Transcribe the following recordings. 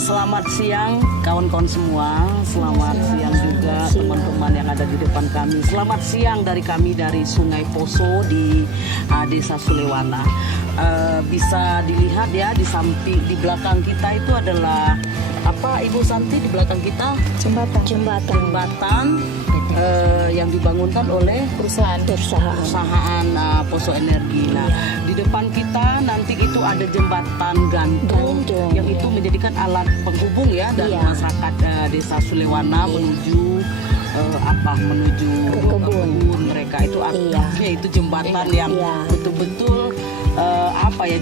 Selamat siang kawan-kawan semua, selamat siang juga teman-teman yang ada di depan kami. Selamat siang dari kami dari Sungai Poso di Desa Sulewana. Bisa dilihat ya di samping, di belakang kita itu adalah apa Ibu Santi, di belakang kita? Jembatan yang dibangunkan oleh perusahaan Poso Energi. Nah, di depan kita nanti itu ada jembatan gantung yang itu menjadikan alat penghubung ya dari masyarakat Desa Sulewana menuju menuju kebun mereka. Itu artinya itu jembatan yang betul-betul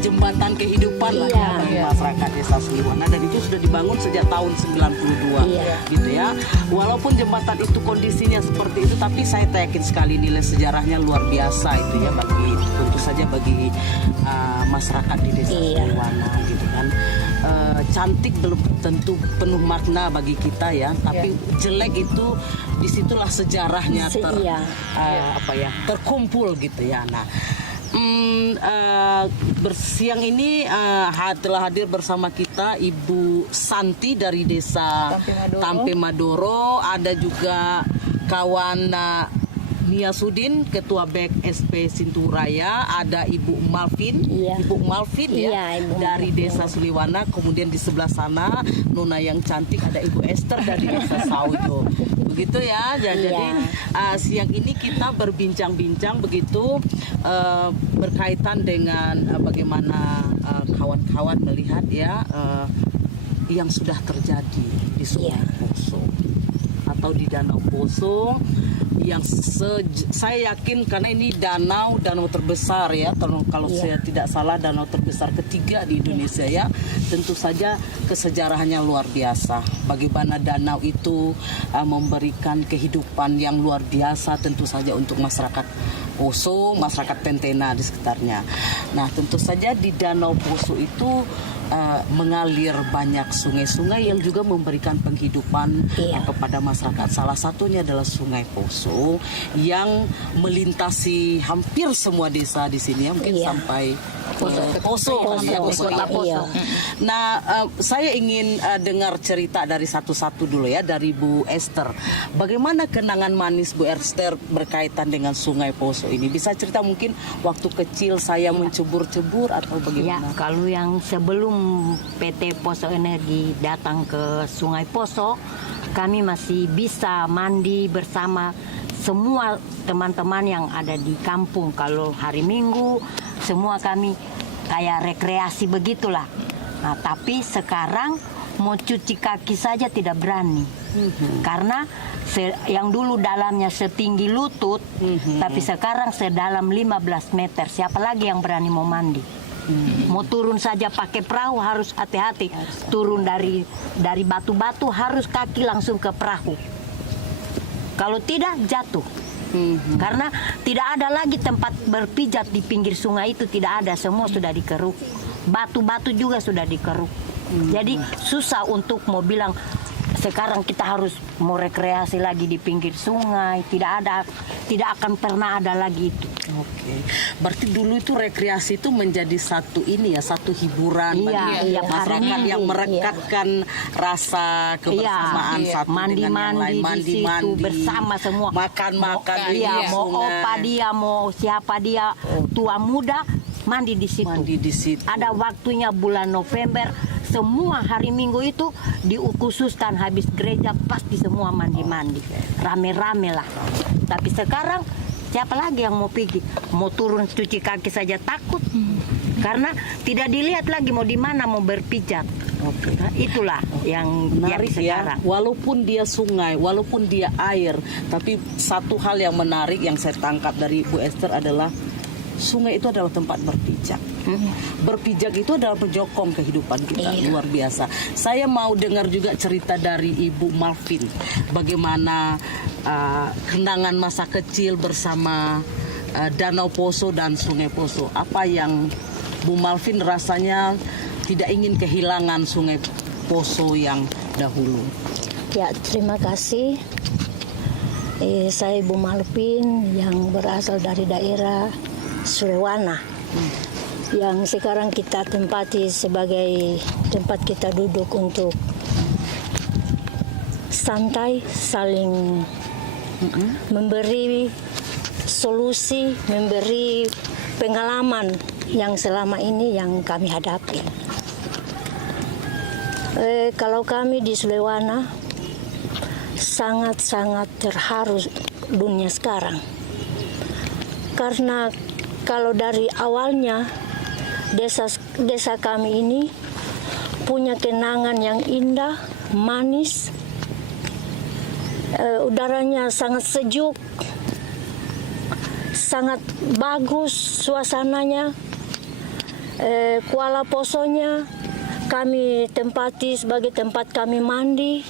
jembatan kehidupan lah ya bagi masyarakat Desa Sulewana, dan itu sudah dibangun sejak tahun 92 gitu ya. Walaupun jembatan itu kondisinya seperti itu, tapi saya yakin sekali nilai sejarahnya luar biasa itu ya, bagi tentu saja bagi masyarakat di Desa Sulewana gitu kan. Cantik belum tentu penuh makna bagi kita ya, tapi jelek itu disitulah sejarahnya terkumpul gitu ya. Nah, bersiang ini telah hadir bersama kita Ibu Santi dari Desa Tampe Madoro. Ada juga kawan Nia Sudin, Ketua BEK SP Sinturaya. Ada Ibu Malvin, Ibu Malvin dari Desa Sulewana. Kemudian di sebelah sana Nona yang cantik ada Ibu Esther dari Desa Saujo. Begitu ya. Jadi siang ini kita berbincang-bincang begitu berkaitan dengan bagaimana kawan-kawan melihat ya yang sudah terjadi di Sungai Poso atau di Danau Poso, yang saya yakin karena ini danau terbesar ya, kalau saya tidak salah danau terbesar ketiga di Indonesia ya. Tentu saja kesejarahannya luar biasa. Bagaimana danau itu memberikan kehidupan yang luar biasa tentu saja untuk masyarakat Poso, masyarakat Tentena di sekitarnya. Nah, tentu saja di Danau Poso itu mengalir banyak sungai-sungai yang juga memberikan penghidupan kepada masyarakat. Salah satunya adalah Sungai Poso yang melintasi hampir semua desa di sini ya, mungkin sampai Poso. Nah, saya ingin dengar cerita dari satu-satu dulu ya, dari Bu Esther. Bagaimana kenangan manis Bu Esther berkaitan dengan Sungai Poso ini? Bisa cerita mungkin waktu kecil saya mencebur-cebur atau bagaimana? Ya, kalau yang sebelum PT Poso Energi datang ke Sungai Poso, kami masih bisa mandi bersama semua teman-teman yang ada di kampung. Kalau hari Minggu semua kami kayak rekreasi begitulah. Nah, tapi sekarang mau cuci kaki saja tidak berani. Karena yang dulu dalamnya setinggi lutut, tapi sekarang sedalam 15 meter. Siapa lagi yang berani mau mandi? Mau turun saja pakai perahu harus hati-hati. Turun dari batu-batu harus kaki langsung ke perahu. Kalau tidak jatuh. Karena tidak ada lagi tempat berpijat di pinggir sungai itu, tidak ada, semua sudah dikeruk. Batu-batu juga sudah dikeruk. Jadi susah untuk mau bilang sekarang kita harus mau rekreasi lagi di pinggir sungai, tidak akan pernah ada lagi itu. Oke. Berarti dulu itu rekreasi itu menjadi satu hiburan bagi masyarakat yang merekatkan rasa kebersamaan satu dengan yang lain. Mandi bersama semua. Makan-makan mau opa dia, mau siapa dia, tua muda mandi di situ. Ada waktunya bulan November. Semua hari Minggu itu dikhususkan habis gereja pasti semua mandi-mandi. Rame-rame lah. Tapi sekarang siapa lagi yang mau pergi? Mau turun cuci kaki saja takut. Karena tidak dilihat lagi mau di mana mau berpijat. Nah, itulah yang menarik sekarang. Walaupun dia sungai, walaupun dia air, tapi satu hal yang menarik yang saya tangkap dari Bu Esther adalah sungai itu adalah tempat berpijak. Berpijak itu adalah penyokong kehidupan kita, luar biasa. Saya mau dengar juga cerita dari Ibu Malvin. Bagaimana kenangan masa kecil bersama Danau Poso dan Sungai Poso. Apa yang Bu Malvin rasanya tidak ingin kehilangan Sungai Poso yang dahulu? Ya, terima kasih. Saya Ibu Malvin yang berasal dari daerah Sulewana. yang sekarang kita tempati sebagai tempat kita duduk untuk santai, saling memberi solusi, memberi pengalaman yang selama ini yang kami hadapi. Kalau kami di Sulewana sangat-sangat terharu dunia sekarang. Karena kalau dari awalnya desa kami ini punya kenangan yang indah, manis, udaranya sangat sejuk, sangat bagus suasananya. Kuala Posonya kami tempati sebagai tempat kami mandi,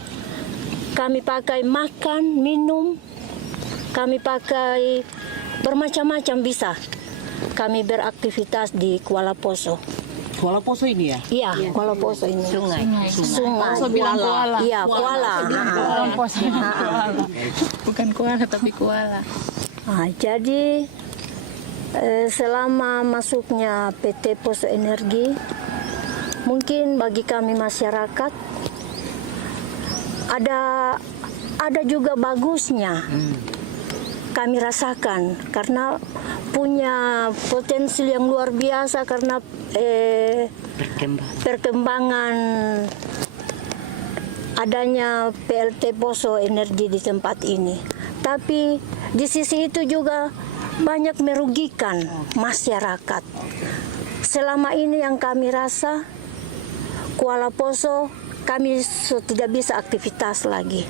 kami pakai makan, minum, kami pakai bermacam-macam bisa. Kami beraktivitas di Kuala Poso. Kuala Poso ini ya? Iya, Kuala Poso ini. Sungai. Poso bilang Kuala. Iya, Kuala. Bukan Kuala tapi Kuala. Nah, jadi selama masuknya PT Poso Energi, mungkin bagi kami masyarakat ada juga bagusnya. Kami rasakan karena punya potensi yang luar biasa karena perkembangan adanya PLT Poso Energi di tempat ini. Tapi di sisi itu juga banyak merugikan masyarakat. Selama ini yang kami rasa Kuala Poso kami tidak bisa aktivitas lagi.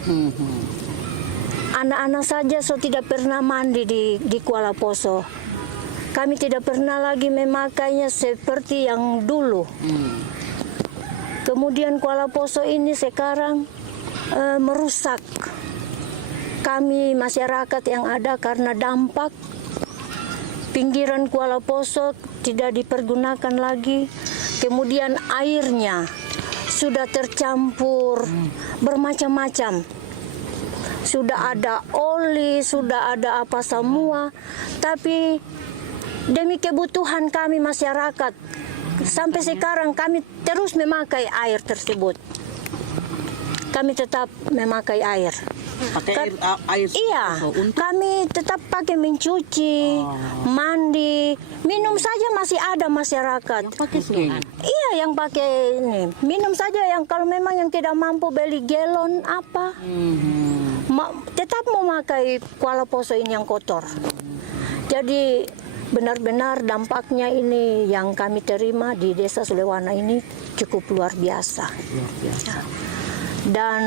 Anak-anak saja tidak pernah mandi di Kuala Poso. Kami tidak pernah lagi memakainya seperti yang dulu. Kemudian Kuala Poso ini sekarang merusak kami masyarakat yang ada karena dampak pinggiran Kuala Poso tidak dipergunakan lagi. Kemudian airnya sudah tercampur bermacam-macam. Sudah ada oli, sudah ada apa semua. Tapi demi kebutuhan kami masyarakat, sampai sekarang kami terus memakai air tersebut. Kami tetap memakai air. Pakai air Iya, untuk kami tetap pakai mencuci, mandi, minum saja masih ada masyarakat. pakai sungai. Iya, yang pakai ini. Minum saja yang kalau memang yang tidak mampu beli galon apa, tetap memakai Kuala Poso ini yang kotor. Jadi benar-benar dampaknya ini yang kami terima di Desa Sulewana ini cukup luar biasa. Dan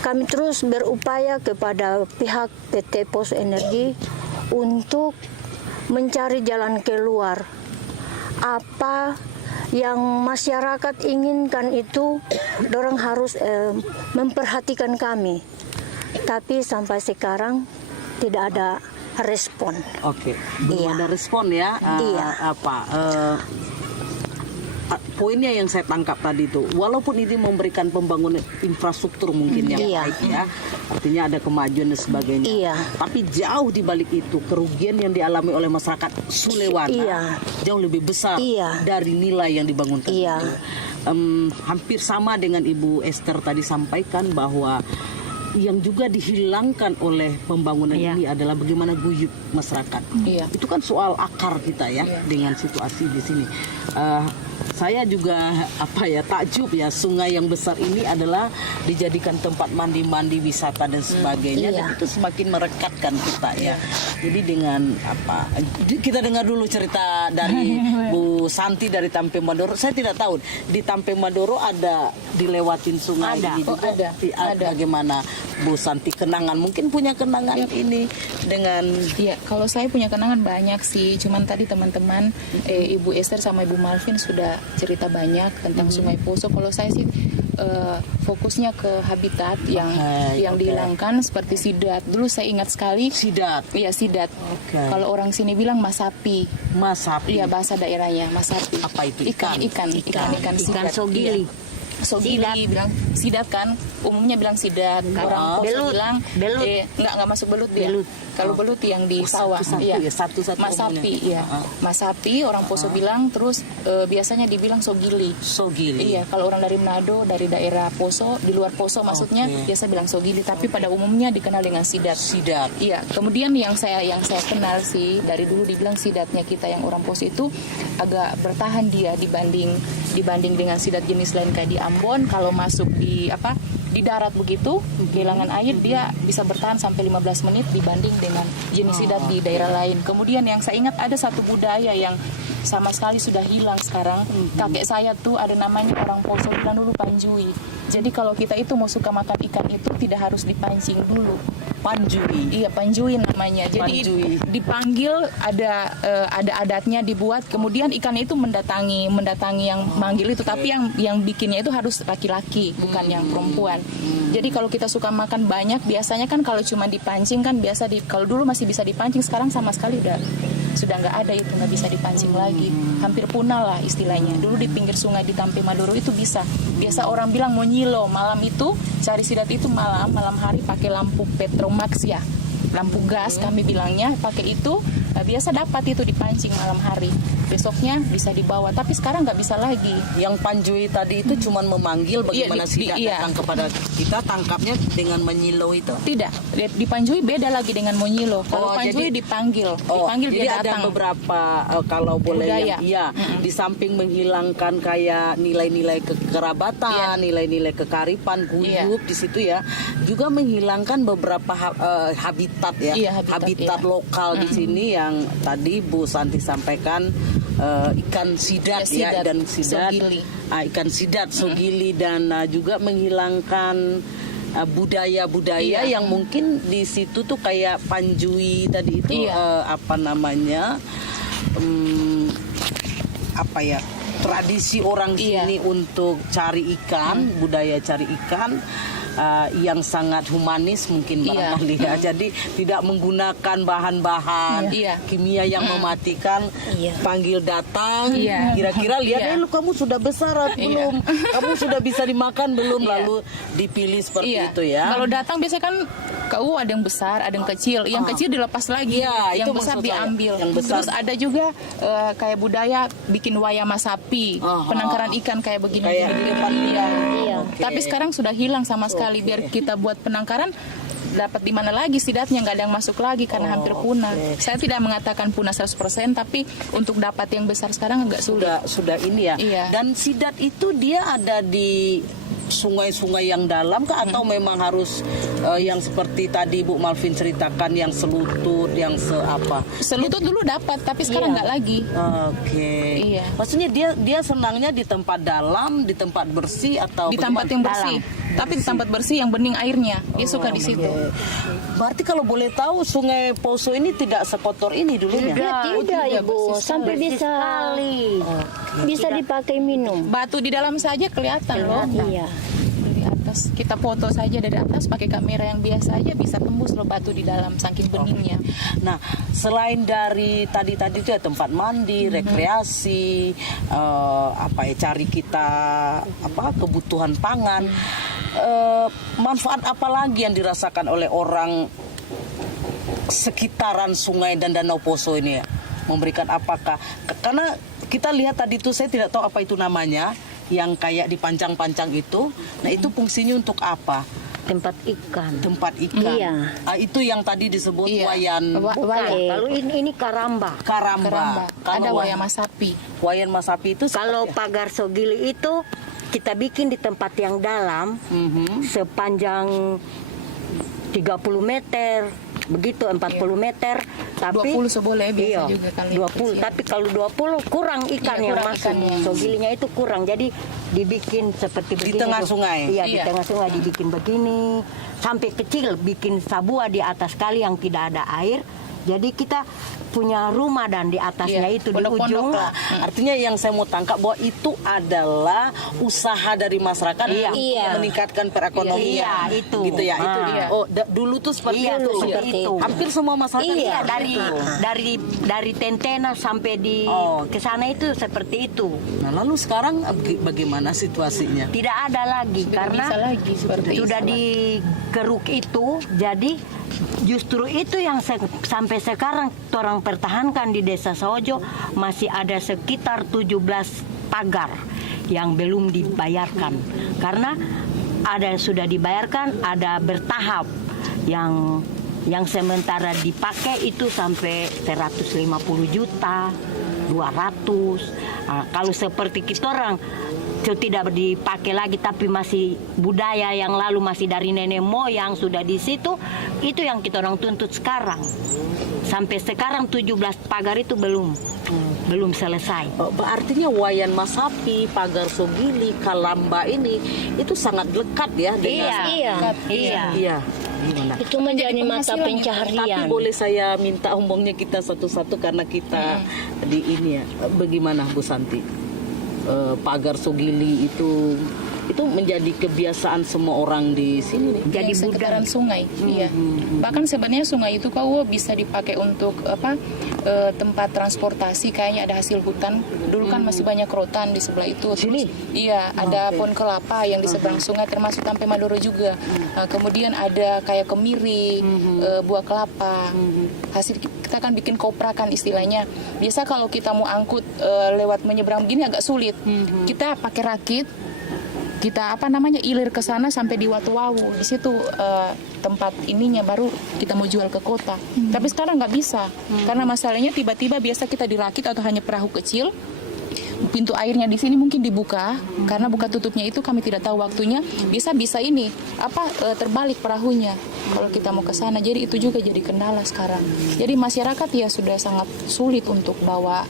kami terus berupaya kepada pihak PT Poso Energi untuk mencari jalan keluar. Apa yang masyarakat inginkan itu, dorang harus memperhatikan kami. Tapi sampai sekarang tidak ada respon. Oke, belum Iya. ada respon ya. Iya. Poinnya yang saya tangkap tadi itu, walaupun ini memberikan pembangunan infrastruktur mungkin yang Iya. baik ya, artinya ada kemajuan dan sebagainya. Iya. Tapi jauh di balik itu kerugian yang dialami oleh masyarakat Sulewana Iya. jauh lebih besar Iya. dari nilai yang dibangunkan. Iya. itu. Hampir sama dengan Ibu Esther tadi sampaikan bahwa yang juga dihilangkan oleh pembangunan Iya. ini adalah bagaimana guyup masyarakat. Iya. Itu kan soal akar kita ya dengan situasi di sini. Saya juga takjub ya, sungai yang besar ini adalah dijadikan tempat mandi-mandi wisata dan sebagainya, Iya. dan itu semakin merekatkan kita ya. Jadi dengan kita dengar dulu cerita dari Bu Santi dari Tampe Madoro. Saya tidak tahu di Tampe Madoro ada dilewatin sungai Ada. ini juga. Ada. Bagaimana Bu Santi kenangan, mungkin punya kenangan ini dengan Iya, kalau saya punya kenangan banyak sih. Cuman tadi teman-teman Ibu Esther sama Ibu Malvin sudah cerita banyak tentang Sungai Poso. Kalau saya sih fokusnya ke habitat yang dihilangkan seperti sidat. Dulu saya ingat sekali. sidat. Iya, sidat. Oke. Kalau orang sini bilang masapi. Masapi. Iya, bahasa daerahnya masapi. Apa itu? Ikan Ikan sidat. sogili. Iya. Sogili bilang sidat kan, umumnya bilang sidat. Orang Poso Belut. bilang Belut. nggak masuk belut dia. Belut. Kalau belut yang di sawah, satu-satu iya. ya, satu-satu Masapi, umumnya. ya. Masapi orang Poso bilang, terus biasanya dibilang sogili. Sogili. Iya, kalau orang dari Manado, dari daerah Poso, di luar Poso maksudnya biasa bilang sogili, tapi pada umumnya dikenal dengan sidat. Sidat. Iya, kemudian yang saya kenal sih dari dulu dibilang sidatnya kita yang orang Poso itu agak bertahan dia dibanding dengan sidat jenis lain kayak di Ambon. Kalau masuk di darat begitu kehilangan air, dia bisa bertahan sampai 15 menit dibanding dengan jenis sidat di daerah lain. Kemudian yang saya ingat ada satu budaya yang sama sekali sudah hilang sekarang. Kakek saya tuh ada namanya orang Poso bilang dulu panjui. Jadi kalau kita itu mau suka makan ikan itu tidak harus dipancing dulu. Panjui. Iya, panjui namanya. Jadi Panjui. dipanggil, ada adatnya dibuat, kemudian ikannya itu mendatangi yang manggil itu, tapi yang bikinnya itu harus laki-laki, bukan yang perempuan. Jadi kalau kita suka makan banyak, biasanya kan kalau cuma dipancing kan kalau dulu masih bisa dipancing, sekarang sama sekali sudah nggak ada itu, nggak bisa dipancing lagi, hampir punah lah istilahnya. Dulu di pinggir sungai di Tampe Maduro itu biasa orang bilang mau nyilo malam itu, cari sidat itu malam hari pakai lampu Petromax ya, lampu gas kami bilangnya, pakai itu. Nah, biasa dapat itu dipancing malam hari, besoknya bisa dibawa, tapi sekarang nggak bisa lagi. Yang panjui tadi itu cuman memanggil bagaimana sidat iya. datang kepada kita, tangkapnya dengan menyilo itu. Tidak, di panjui beda lagi dengan monyilo. Kalau panjui dipanggil jadi dia ada datang. beberapa kalau boleh Budaya. di samping menghilangkan kayak nilai-nilai kekerabatan, nilai-nilai kekaripan, guyup di situ ya, juga menghilangkan beberapa habitat ya, Iya, habitat lokal di sini yang tadi Bu Santi sampaikan, ikan sidat ya, dan sidat, sogili. Ikan sidat, sogili, dan juga menghilangkan budaya-budaya yang mungkin di situ tuh kayak panjui tadi itu, tradisi orang sini untuk cari ikan, budaya cari ikan yang sangat humanis mungkin barangkali ya. Jadi tidak menggunakan bahan-bahan kimia yang mematikan. Panggil datang, kira-kira lihat lu kamu sudah besar belum, kamu sudah bisa dimakan belum, lalu dipilih seperti itu ya. Kalau datang biasanya kan ada yang besar, ada yang kecil. Yang kecil dilepas lagi, yang itu besar maksud saya. diambil. Yang besar. Terus ada juga kayak budaya bikin wayang masapi, penangkaran ikan kayak begini. Kayak di depan Iya. Oke. Tapi sekarang sudah hilang sama sekali. Biar kita buat penangkaran, dapat di mana lagi sidatnya, nggak ada yang masuk lagi karena hampir punah. Saya tidak mengatakan punah 100%, tapi untuk dapat yang besar sekarang agak sulit. Sudah ini ya. Iya. Dan sidat itu dia ada di sungai-sungai yang dalam kah, atau memang harus yang seperti tadi Bu Malvin ceritakan, yang selutut, yang Selutut dulu dapat, tapi sekarang nggak lagi. Oke. Iya. Maksudnya dia senangnya di tempat dalam, di tempat bersih, atau Di tempat yang bersih. Tapi di tempat bersih yang bening airnya, dia suka di situ. Berarti kalau boleh tahu, Sungai Poso ini tidak sekotor ini dulunya? Tidak, Ibu, sampai bisa dipakai minum. Batu di dalam saja kelihatan loh. Iya. Dari atas kita foto saja dari atas pakai kamera yang biasa aja bisa tembus loh batu di dalam, saking beningnya. Nah, selain dari tadi itu ya tempat mandi, rekreasi, cari kita kebutuhan pangan, manfaat apa lagi yang dirasakan oleh orang sekitaran sungai dan Danau Poso ini ya? Memberikan apakah? Karena kita lihat tadi itu, saya tidak tahu apa itu namanya, yang kayak dipancang-pancang itu. Nah, itu fungsinya untuk apa? Tempat ikan. Tempat ikan. Iya. Itu yang tadi disebut wayan. Kalau ini karamba. Karamba. Ada wayang masapi. Wayan masapi itu Kalau pagar sogili itu kita bikin di tempat yang dalam, sepanjang 30 meter, begitu 40 meter, tapi 20 seboleh biasa juga kali. 20, tapi kalau 20 kurang ikan yang kurang masuk. ikannya. Sogilinya itu kurang. Jadi dibikin seperti Di begini. tengah sungai? Iya, di Iya. tengah sungai dibikin begini. Sampai kecil bikin sabua di atas kali yang tidak ada air. Jadi kita punya rumah dan di atasnya Iya, itu di pondok-pondok ujung. lah. Artinya yang saya mau tangkap bahwa itu adalah usaha dari masyarakat untuk Iya. meningkatkan perekonomian. Iya, itu. Gitu ya. Itu Ah. Oh, dulu tuh seperti Iya, itu. seperti itu. Hampir semua masyarakat Iya, seperti itu. dari Tentena sampai di Oh. ke sana itu seperti itu. Nah, lalu sekarang bagaimana situasinya? Tidak ada lagi karena bisa lagi seperti sudah itu. dikeruk itu, jadi justru itu yang sampai sekarang orang pertahankan di Desa Saojo, masih ada sekitar 17 pagar yang belum dibayarkan karena ada sudah dibayarkan, ada bertahap yang sementara dipakai itu sampai 150 juta, 200. Nah, kalau seperti kita orang itu tidak dipakai lagi tapi masih budaya yang lalu masih dari nenek moyang sudah di situ, itu yang kita orang tuntut sekarang. Sampai sekarang 17 pagar itu belum selesai. Artinya Wayan Masapi, Pagar Sogili, Kalamba ini itu sangat lekat ya dengan Iya. Gimana? Itu menjadi mata Tapi pencaharian. boleh saya minta umumnya kita satu-satu karena kita di ini ya. Bagaimana Bu Santi? Pagar Sogili itu menjadi kebiasaan semua orang di sini nih. Jadi Yang sekitaran sungai, iya. Bahkan sebenarnya sungai itu kau bisa dipakai untuk tempat transportasi. Kayaknya ada hasil hutan. Dulu kan masih banyak rotan di sebelah itu. Terus, iya, ada pohon kelapa yang di seberang sungai, termasuk Tampe Madoro juga. Kemudian ada kayak kemiri, buah kelapa. Hasil kita kan bikin kopra kan istilahnya. Biasa kalau kita mau angkut lewat menyeberang begini agak sulit. Kita pakai rakit. Kita ilir ke sana sampai di Watu-Wawu. Di situ tempat ininya baru kita mau jual ke kota. Tapi sekarang nggak bisa karena masalahnya tiba-tiba biasa kita dirakit atau hanya perahu kecil. Pintu airnya di sini mungkin dibuka karena buka tutupnya itu kami tidak tahu waktunya. Bisa ini terbalik perahunya kalau kita mau ke sana. Jadi itu juga jadi kendala sekarang. Jadi masyarakat ya sudah sangat sulit untuk bawa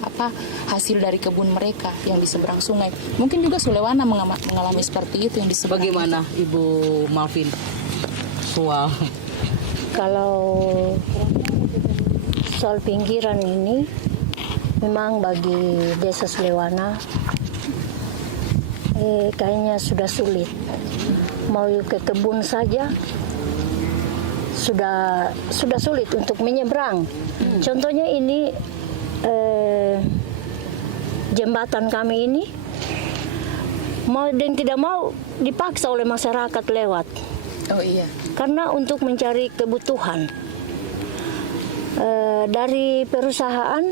hasil dari kebun mereka yang di seberang sungai. Mungkin juga Sulewana mengalami seperti itu yang di seberang. Bagaimana Ibu Malvin? Wow. Kalau soal pinggiran ini memang bagi Desa Sulewana kayaknya sudah sulit. Mau ke kebun saja sudah sulit untuk menyeberang. Contohnya ini jembatan kami ini mau dan tidak mau dipaksa oleh masyarakat lewat. Oh iya. Karena untuk mencari kebutuhan dari perusahaan,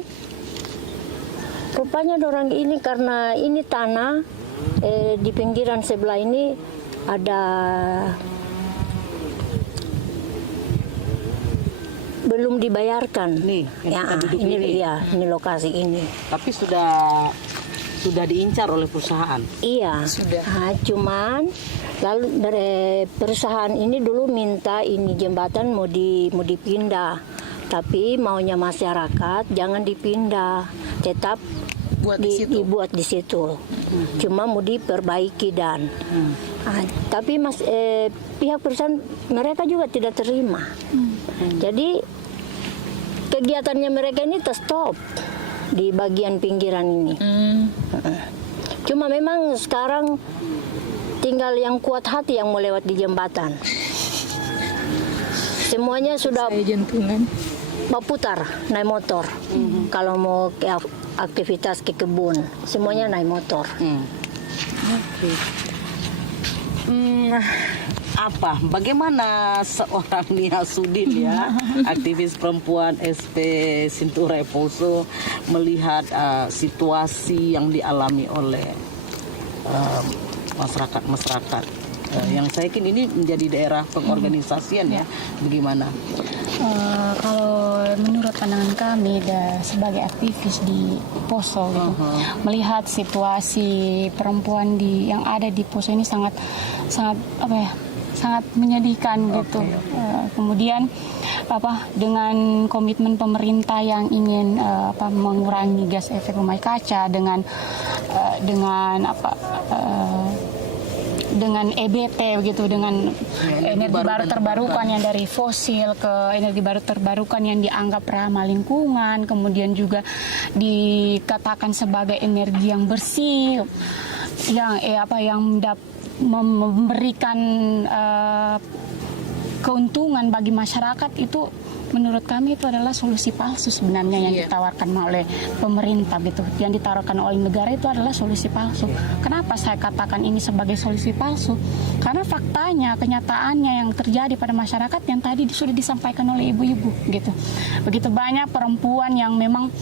rupanya dorang ini karena ini tanah di pinggiran sebelah ini ada belum dibayarkan. Nih, yang kita duduk ini. Ini lokasi ini. Tapi sudah diincar oleh perusahaan. Iya. Sudah. Nah, cuman lalu dari perusahaan ini dulu minta ini jembatan mau dipindah, tapi maunya masyarakat jangan dipindah, tetap dibuat di situ. Cuma mau diperbaiki dan. Tapi pihak perusahaan mereka juga tidak terima. Jadi kegiatannya mereka ini stop di bagian pinggiran ini. Cuma memang sekarang tinggal yang kuat hati yang mau lewat di jembatan. Semuanya sudah jantungan. mau putar naik motor. Kalau mau ke aktivitas ke kebun, semuanya naik motor. Bagaimana seorang Nia Sudin ya, aktivis perempuan SP Sinture Poso melihat situasi yang dialami oleh masyarakat yang saya yakin ini menjadi daerah pengorganisasian ya, bagaimana? Kalau menurut pandangan kami sebagai aktivis di Poso gitu, melihat situasi perempuan yang ada di Poso ini sangat menyedihkan gitu. Kemudian dengan komitmen pemerintah yang ingin mengurangi gas efek rumah kaca dengan dengan EBT begitu, dengan energi baru terbarukan yang dari fosil ke energi baru terbarukan yang dianggap ramah lingkungan, kemudian juga dikatakan sebagai energi yang bersih, yang memberikan keuntungan bagi masyarakat. Itu menurut kami itu adalah solusi palsu sebenarnya yang ditawarkan oleh pemerintah gitu. Yang ditawarkan oleh negara itu adalah solusi palsu. Kenapa saya katakan ini sebagai solusi palsu? Karena faktanya, kenyataannya yang terjadi pada masyarakat yang tadi sudah disampaikan oleh ibu-ibu gitu. Begitu banyak perempuan yang memang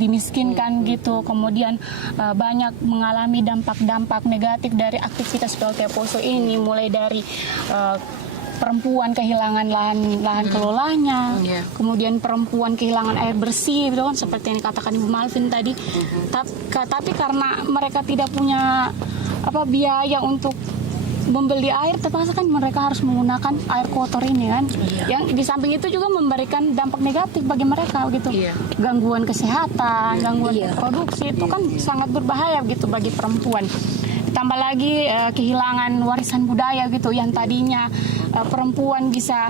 dimiskinkan gitu. Kemudian banyak mengalami dampak-dampak negatif dari aktivitas PLT Poso ini, mulai dari perempuan kehilangan lahan kelolanya, kemudian perempuan kehilangan air bersih, gitu kan, seperti yang dikatakan Ibu Malvin tadi. Tapi karena mereka tidak punya biaya untuk membeli air, terpaksa kan mereka harus menggunakan air kotor ini kan. Yang di samping itu juga memberikan dampak negatif bagi mereka gitu. Gangguan kesehatan, gangguan produksi itu kan sangat berbahaya gitu bagi perempuan. Ditambah lagi kehilangan warisan budaya gitu, yang tadinya perempuan bisa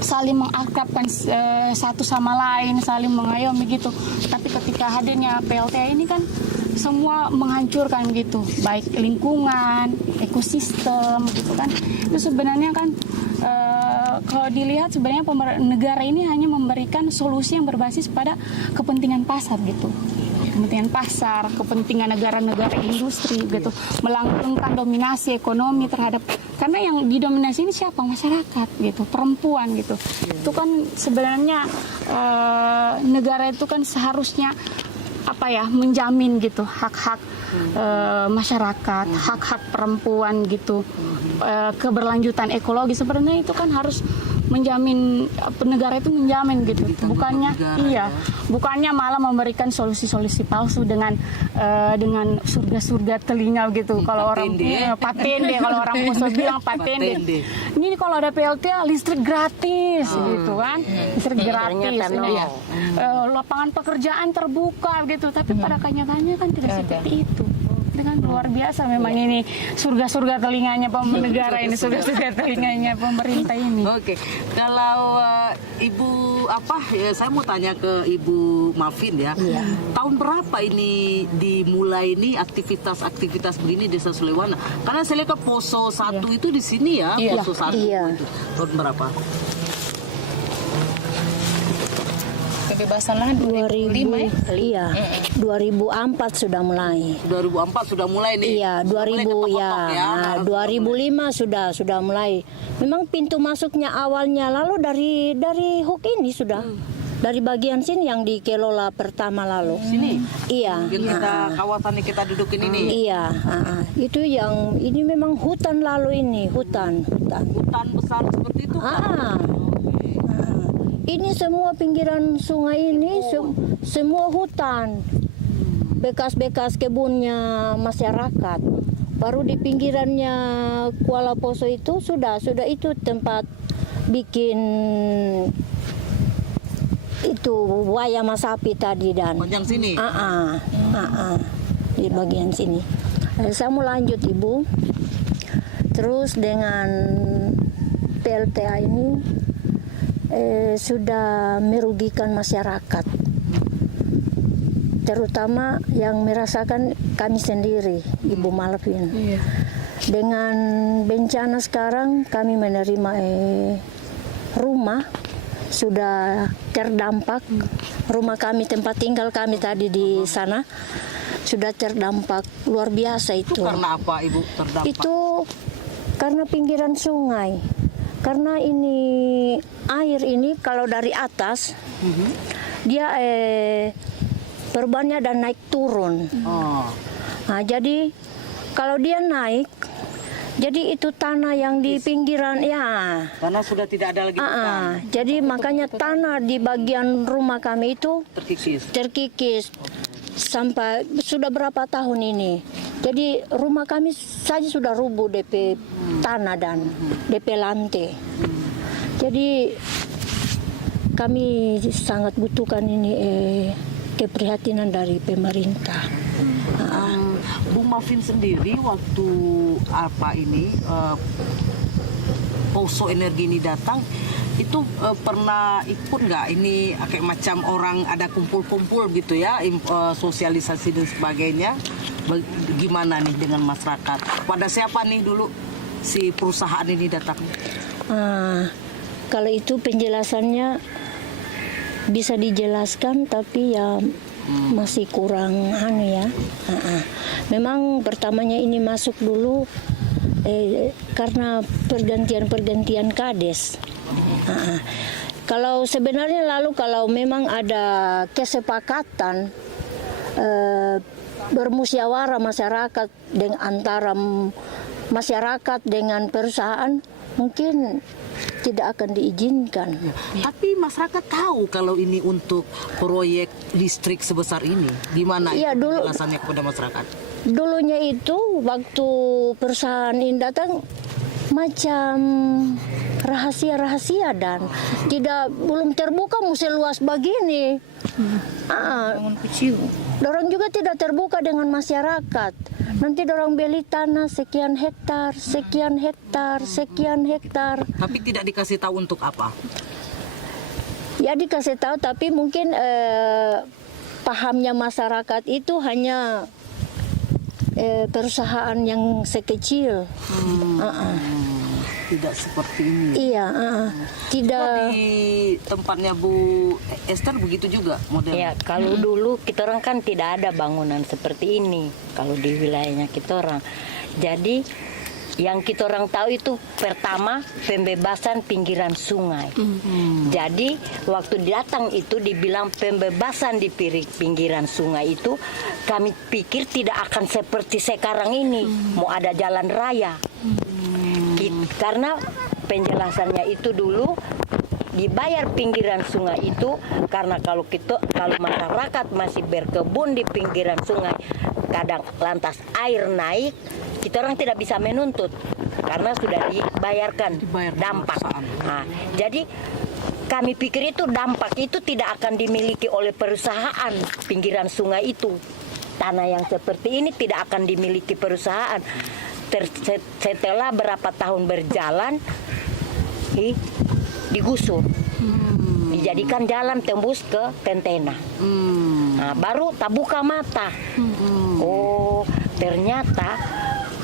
saling mengakrabkan satu sama lain, saling mengayomi gitu. Tapi ketika hadirnya PLTA ini kan semua menghancurkan gitu, baik lingkungan, ekosistem gitu kan. Itu sebenarnya kan kalau dilihat sebenarnya negara ini hanya memberikan solusi yang berbasis pada kepentingan pasar gitu. Kepentingan pasar, kepentingan negara-negara industri gitu, melanggengkan dominasi ekonomi terhadap, karena yang didominasi ini siapa? Masyarakat gitu, perempuan gitu. Itu kan sebenarnya negara itu kan seharusnya menjamin gitu hak-hak masyarakat, hak-hak perempuan gitu, keberlanjutan ekologi. Sebenarnya itu kan harus menjamin, negara itu menjamin gitu, bukannya malah memberikan solusi-solusi palsu dengan surga-surga telinga gitu. Kalau orang patende, kalau orang Poso bilang patende. Ini kalau ada PLTA listrik gratis gitu kan, listrik gratis, lapangan pekerjaan terbuka gitu. Tapi pada kenyataannya kan tidak seperti itu. Dengan luar biasa memang ini surga-surga telinganya negara ini, surga-surga telinganya pemerintah ini. Oke, kalau Ibu saya mau tanya ke Ibu Malvin ya. Tahun berapa ini dimulai ini aktivitas begini Desa Sulewana? Karena saya lihat ke Poso 1 itu di sini ya, Poso 1 itu. Tahun berapa? Kebebasan lahan 2005 ya? 2004 sudah mulai. 2004 sudah mulai nih. Iya, 2005 sudah mulai. Memang pintu masuknya awalnya lalu dari Huk ini sudah. Dari bagian sini yang dikelola pertama lalu. Sini. Iya. Kawasan yang kita dudukin ini. Iya. Itu yang ini memang hutan lalu ini, hutan. Hutan besar seperti itu. Ini semua pinggiran sungai ini semua hutan, bekas-bekas kebunnya masyarakat. Baru di pinggirannya Kuala Poso itu sudah itu tempat bikin itu wayang sapi tadi dan. Panjang sini. Di bagian sini. Saya mau lanjut Ibu. Terus dengan PLTA ini sudah merugikan masyarakat, terutama yang merasakan kami sendiri, Ibu Malvin. Dengan bencana sekarang kami menerima rumah sudah terdampak. Rumah kami, tempat tinggal kami tadi di sana sudah terdampak luar biasa itu. Itu karena apa Ibu terdampak? Itu karena pinggiran sungai. Karena ini air ini kalau dari atas dia perubahannya dan naik turun. Nah, jadi kalau dia naik, jadi itu tanah yang di pinggiran karena sudah tidak ada lagi hutan. Jadi makanya tanah di bagian rumah kami itu terkikis sampai sudah berapa tahun ini. Jadi rumah kami saja sudah rubuh DP tanah dan DP lantai. Jadi kami sangat butuhkan ini keprihatinan dari pemerintah. Bu Mafin sendiri waktu Poso Energi ini datang, itu pernah ikut nggak ini kayak macam orang ada kumpul-kumpul gitu ya, sosialisasi dan sebagainya? Gimana nih dengan masyarakat? Pada siapa nih dulu si perusahaan ini datang? Kalau itu penjelasannya bisa dijelaskan, tapi ya masih kurang ya. Memang pertamanya ini masuk dulu karena pergantian kades. Kalau sebenarnya kalau memang ada kesepakatan bermusyawarah masyarakat dengan antara masyarakat dengan perusahaan, mungkin tidak akan diizinkan. Tapi masyarakat tahu kalau ini untuk proyek listrik sebesar ini. Gimana Iya, itu dulu- penjelasannya kepada masyarakat? Dulunya itu waktu perusahaan ini datang macam rahasia dan belum terbuka mesti luas begini. Bangun kecil. Dorang juga tidak terbuka dengan masyarakat. Nanti dorang beli tanah sekian hektar. Tapi tidak dikasih tahu untuk apa? Ya dikasih tahu, tapi mungkin pahamnya masyarakat itu hanya perusahaan yang sekecil. Tidak seperti ini. Iya, tidak. Di tempatnya Bu Esther begitu juga modelnya? Ya, kalau dulu kita orang kan tidak ada bangunan seperti ini kalau di wilayahnya kita orang. Jadi yang kita orang tahu itu pertama pembebasan pinggiran sungai. Jadi waktu datang itu dibilang pembebasan di pinggiran sungai itu, kami pikir tidak akan seperti sekarang ini, mau ada jalan raya. Karena penjelasannya itu dulu dibayar pinggiran sungai itu karena kalau masyarakat masih berkebun di pinggiran sungai, kadang lantas air naik, kita orang tidak bisa menuntut karena sudah dibayarkan dampak. Nah, jadi kami pikir itu dampak itu tidak akan dimiliki oleh perusahaan pinggiran sungai itu. Tanah yang seperti ini tidak akan dimiliki perusahaan. Setelah berapa tahun berjalan, digusur, dijadikan jalan tembus ke Tentena. Nah, baru tak buka mata. Oh, ternyata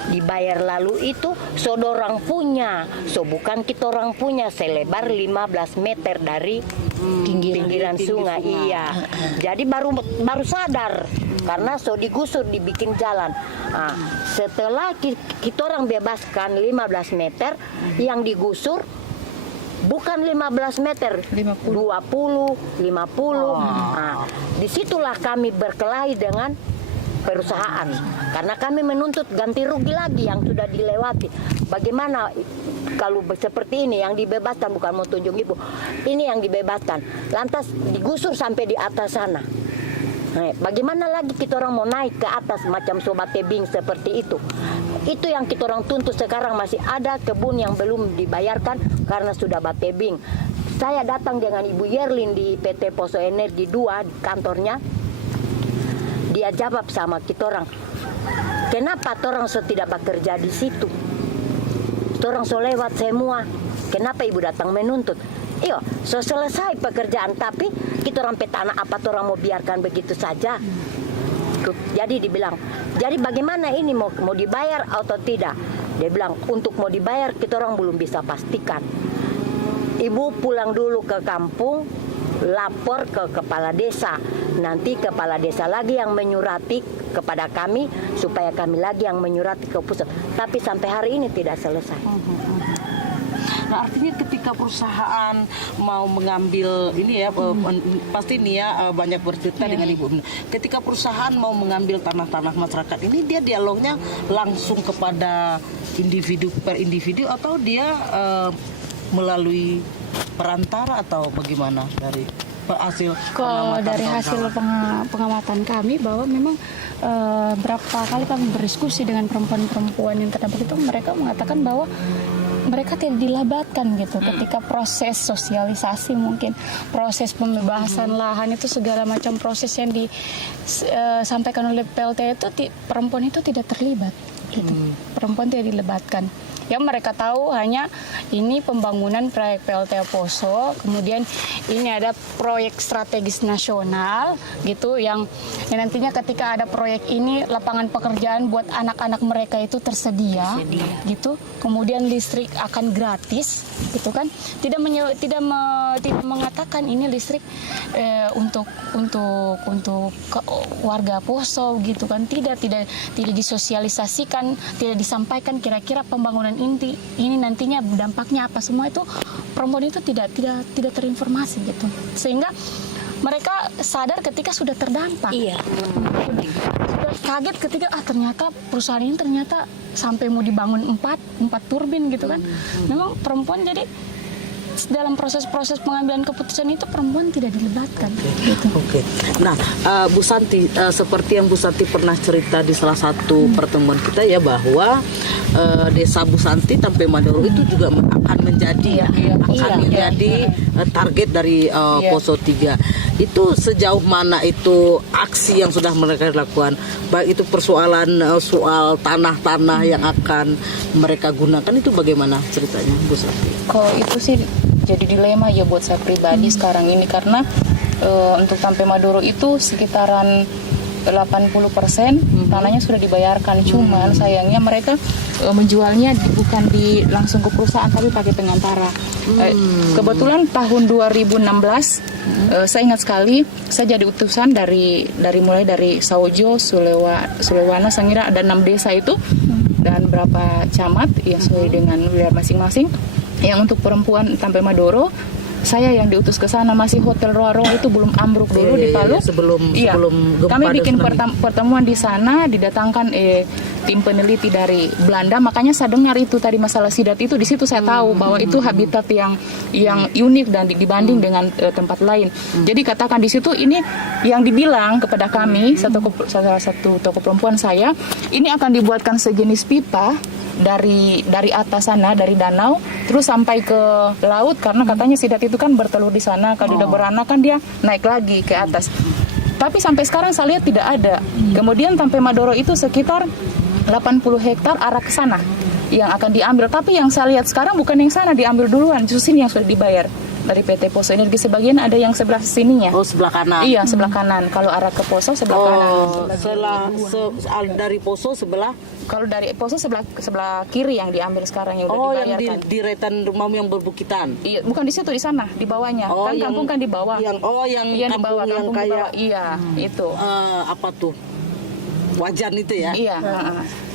dibayar lalu itu dorang punya, bukan kita orang punya, selebar 15 meter dari pinggiran sungai. Iya. Jadi baru sadar karena digusur, dibikin jalan. Nah, setelah kita orang bebaskan 15 meter, yang digusur bukan 15 meter, 20, 50. Nah, disitulah kami berkelahi dengan perusahaan karena kami menuntut ganti rugi lagi yang sudah dilewati. Bagaimana kalau seperti ini yang dibebaskan, bukan mau tunjuk ibu, ini yang dibebaskan lantas digusur sampai di atas sana. Nah, bagaimana lagi kita orang mau naik ke atas macam sobat tebing seperti itu? Itu yang kita orang tuntut. Sekarang masih ada kebun yang belum dibayarkan karena sudah batebing. Saya datang dengan Ibu Yerlin di PT Poso Energi 2 di kantornya. Dia jawab sama kita orang, kenapa orang tidak bekerja di situ? Orang lewat semua. Kenapa ibu datang menuntut? Iyo, selesai pekerjaan, tapi kita orang tanah apa orang mau biarkan begitu saja? Jadi dibilang, jadi bagaimana ini mau dibayar atau tidak? Dia bilang untuk mau dibayar kita orang belum bisa pastikan. Ibu pulang dulu ke kampung, lapor ke kepala desa. Nanti kepala desa lagi yang menyurati kepada kami supaya kami lagi yang menyurati ke pusat. Tapi sampai hari ini tidak selesai. Nah, artinya ketika perusahaan mau mengambil ini ya, pasti nih ya banyak bercerita dengan Ibu. Ketika perusahaan mau mengambil tanah-tanah masyarakat ini, dia dialognya langsung kepada individu per individu atau dia melalui perantara atau bagaimana dari hasil Kalau dari hasil pengamatan kami bahwa memang berapa kali kami berdiskusi dengan perempuan-perempuan yang terdampak itu, mereka mengatakan bahwa mereka tidak dilabatkan gitu ketika proses sosialisasi, mungkin proses pembebasan lahan itu segala macam proses yang disampaikan oleh PLT itu perempuan itu tidak terlibat gitu. Perempuan tidak dilibatkan. Yang mereka tahu hanya ini pembangunan proyek PLT Poso, kemudian ini ada proyek strategis nasional gitu yang nantinya ketika ada proyek ini lapangan pekerjaan buat anak-anak mereka itu tersedia gitu. Kemudian listrik akan gratis gitu kan. Tidak mengatakan ini listrik untuk warga Poso gitu kan. Tidak disosialisasikan, tidak disampaikan kira-kira pembangunan ini nantinya dampaknya apa, semua itu perempuan itu tidak terinformasi gitu, sehingga mereka sadar ketika sudah terdampak. Iya. Sudah kaget ketika ternyata perusahaan ini ternyata sampai mau dibangun 4 turbin gitu kan. Memang perempuan jadi dalam proses-proses pengambilan keputusan itu perempuan tidak dilibatkan. Gitu. Oke. Nah, Bu Santi, seperti yang Bu Santi pernah cerita di salah satu pertemuan kita ya, bahwa desa Bu Santi Tampe Madoro itu juga akan menjadi menjadi target dari Poso 3. Itu sejauh mana itu aksi yang sudah mereka lakukan, baik itu persoalan soal tanah-tanah yang akan mereka gunakan, itu bagaimana ceritanya Bu Santi? Kalau itu sih jadi dilema ya buat saya pribadi sekarang ini, karena untuk Tampe Madoro itu sekitaran 80% tanahnya sudah dibayarkan, cuman sayangnya mereka menjualnya bukan langsung ke perusahaan tapi pakai pengantara. Kebetulan tahun 2016 saya ingat sekali, saya jadi utusan mulai dari Saojo, Sulewana, saya kira ada 6 desa itu dan berapa camat ya sesuai dengan wilayah masing-masing. Yang untuk perempuan Tampe Madoro, saya yang diutus ke sana masih Hotel Roa-Roa itu belum ambruk dulu di Palu. Sebelum gempa. Kami bikin pertemuan di sana, didatangkan tim peneliti dari Belanda. Makanya saya dengar itu tadi masalah sidat itu, di situ saya tahu bahwa itu habitat yang unik dan dibanding dengan tempat lain. Jadi katakan di situ ini yang dibilang kepada kami salah satu tokoh perempuan saya, ini akan dibuatkan sejenis pipa dari atas sana, dari danau terus sampai ke laut, karena katanya sidat itu kan bertelur di sana, kalau udah beranak kan dia naik lagi ke atas. Tapi sampai sekarang saya lihat tidak ada. Kemudian Tampe Madoro itu sekitar 80 hektar arah ke sana yang akan diambil, tapi yang saya lihat sekarang bukan yang sana diambil duluan, justru ini yang sudah dibayar dari PT Poso Energi. Sebagian ada yang sebelah sininya. Oh, sebelah kanan. Iya, sebelah kanan. Kalau arah ke Poso sebelah kanan. Dari Poso sebelah. Kalau dari Poso sebelah kiri yang diambil sekarang yang udah dibayarkan. Yang di retan rumahmu yang berbukitan. Iya, bukan di situ, di sana, di bawahnya. Kan kampung kan di bawah. Yang di bawah, yang kampung kayak di bawah. Iya, itu. Apa tuh? Wajan itu ya? Iya,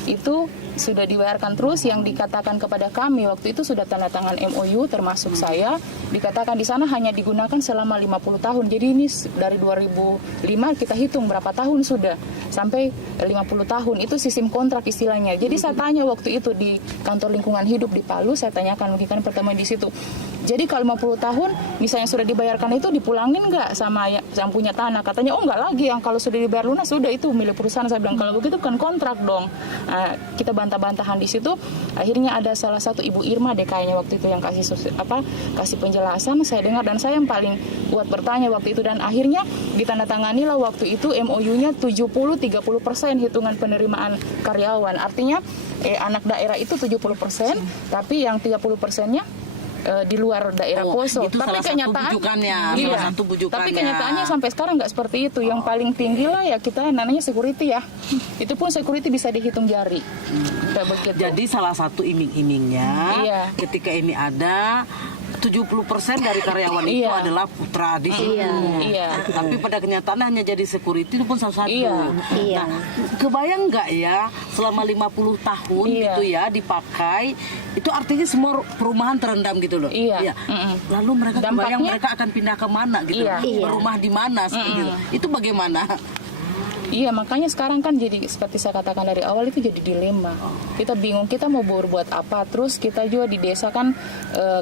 itu sudah dibayarkan. Terus yang dikatakan kepada kami waktu itu sudah tanda tangan MOU termasuk saya, dikatakan di sana hanya digunakan selama 50 tahun. Jadi ini dari 2005 kita hitung berapa tahun sudah sampai 50 tahun. Itu sistem kontrak istilahnya. Jadi saya tanya waktu itu di kantor lingkungan hidup di Palu, saya tanyakan mungkin pertemuan di situ. Jadi kalau 50 tahun misalnya sudah dibayarkan itu dipulangin nggak sama yang punya tanah? Katanya oh nggak lagi, yang kalau sudah dibayar lunas sudah itu milik perusahaan. Saya bilang kalau begitu kan kontrak dong. Kita bantah-bantahan di situ. Akhirnya ada salah satu Ibu Irma deh kayaknya waktu itu yang kasih penjelasan. Saya dengar dan saya yang paling buat bertanya waktu itu, dan akhirnya ditandatanganilah waktu itu MOU-nya 70-30% hitungan penerimaan karyawan. Artinya anak daerah itu 70%, tapi yang 30%-nya di luar daerah Poso. Itu tapi kenyataannya, salah satu bujukannya. Tapi kenyataannya sampai sekarang nggak seperti itu. Yang paling tinggi lah ya kita namanya security ya. Itu pun security bisa dihitung jari. Jadi salah satu iming-imingnya ketika ini ada 70% dari karyawan itu adalah putra di situ. Tapi pada kenyataannya hanya jadi security itu pun salah satu. Nah, kebayang nggak ya selama 50 tahun gitu ya dipakai, itu artinya semua perumahan terendam gitu loh. Lalu mereka kebayang mereka akan pindah ke mana gitu. Berumah di mana seperti itu. Itu bagaimana? Iya, makanya sekarang kan jadi seperti saya katakan dari awal itu jadi dilema. Kita bingung kita mau berbuat apa. Terus kita juga di desa kan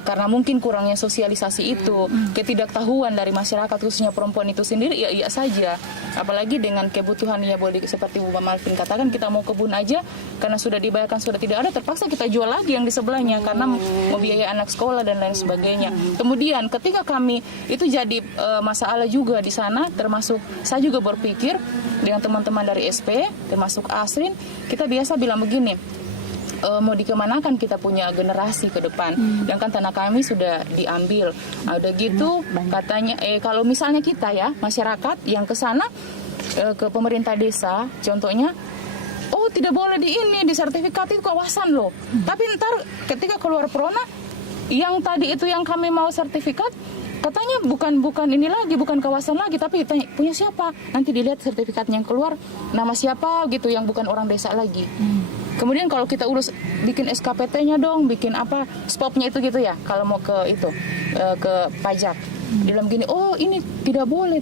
karena mungkin kurangnya sosialisasi itu, ketidaktahuan dari masyarakat khususnya perempuan itu sendiri, ya iya saja. Apalagi dengan kebutuhan ya boleh seperti Bu Malvin katakan, kita mau kebun aja karena sudah dibayarkan sudah tidak ada, terpaksa kita jual lagi yang di sebelahnya karena mau biaya anak sekolah dan lain sebagainya. Kemudian ketika kami itu jadi masalah juga di sana, termasuk saya juga berpikir dengan teman-teman dari SP, termasuk Asrin, kita biasa bilang begini, mau dikemanakan kita punya generasi ke depan, dan kan tanah kami sudah diambil. Nah, udah gitu katanya, kalau misalnya kita ya masyarakat yang ke sana ke pemerintah desa, contohnya, oh tidak boleh di sertifikat itu kawasan loh. Tapi ntar ketika keluar Prona, yang tadi itu yang kami mau sertifikat, katanya bukan ini lagi, bukan kawasan lagi, tapi tanya, punya siapa? Nanti dilihat sertifikatnya yang keluar, nama siapa gitu, yang bukan orang desa lagi. Kemudian kalau kita urus bikin SKPT-nya dong, bikin apa, SPOP-nya itu gitu ya, kalau mau ke itu, ke pajak. Dalam gini, oh ini tidak boleh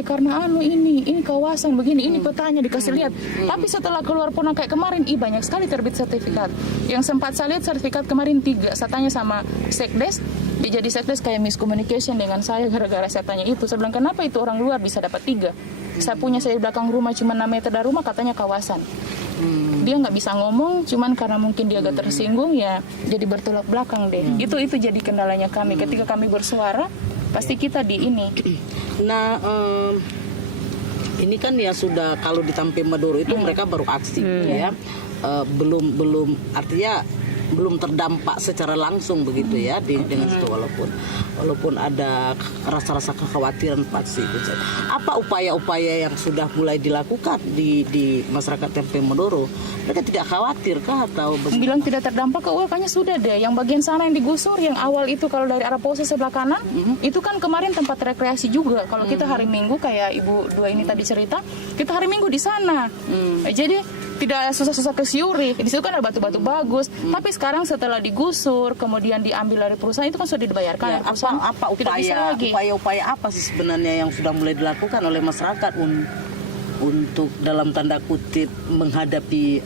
karena ini kawasan begini, ini petanya dikasih lihat. Tapi setelah keluar Prona kayak kemarin, banyak sekali terbit sertifikat. Yang sempat saya lihat sertifikat kemarin 3, saya tanya sama Sekdes, dia jadi Sekdes kayak miscommunication dengan saya gara-gara saya tanya itu. Saya bilang, kenapa itu orang luar bisa dapat 3? Saya punya saya di belakang rumah cuma 6 meter dari rumah, katanya kawasan. Dia nggak bisa ngomong, cuman karena mungkin dia agak tersinggung ya, jadi bertolak belakang deh. Itu jadi kendalanya kami. Ketika kami bersuara, pasti kita di ini. Nah, ini kan ya sudah, kalau di Tampe Maduro itu mereka baru aksi ya, belum artinya belum terdampak secara langsung begitu ya dengan itu, walaupun ada rasa-rasa kekhawatiran pasti. Apa upaya-upaya yang sudah mulai dilakukan di masyarakat Tampe Maduro? Mereka tidak khawatir kah atau bilang tidak terdampak? Kayaknya sudah deh. Yang bagian sana yang digusur, yang awal itu kalau dari arah Pose sebelah kanan, itu kan kemarin tempat rekreasi juga. Kalau kita hari Minggu kayak Ibu dua ini tadi cerita, kita hari Minggu di sana. Jadi tidak susah-susah ke Siuri. Di situ kan ada batu-batu bagus. Tapi sekarang setelah digusur, kemudian diambil dari perusahaan, itu kan sudah dibayarkan. Ya, apa upaya apa sih sebenarnya yang sudah mulai dilakukan oleh masyarakat untuk dalam tanda kutip menghadapi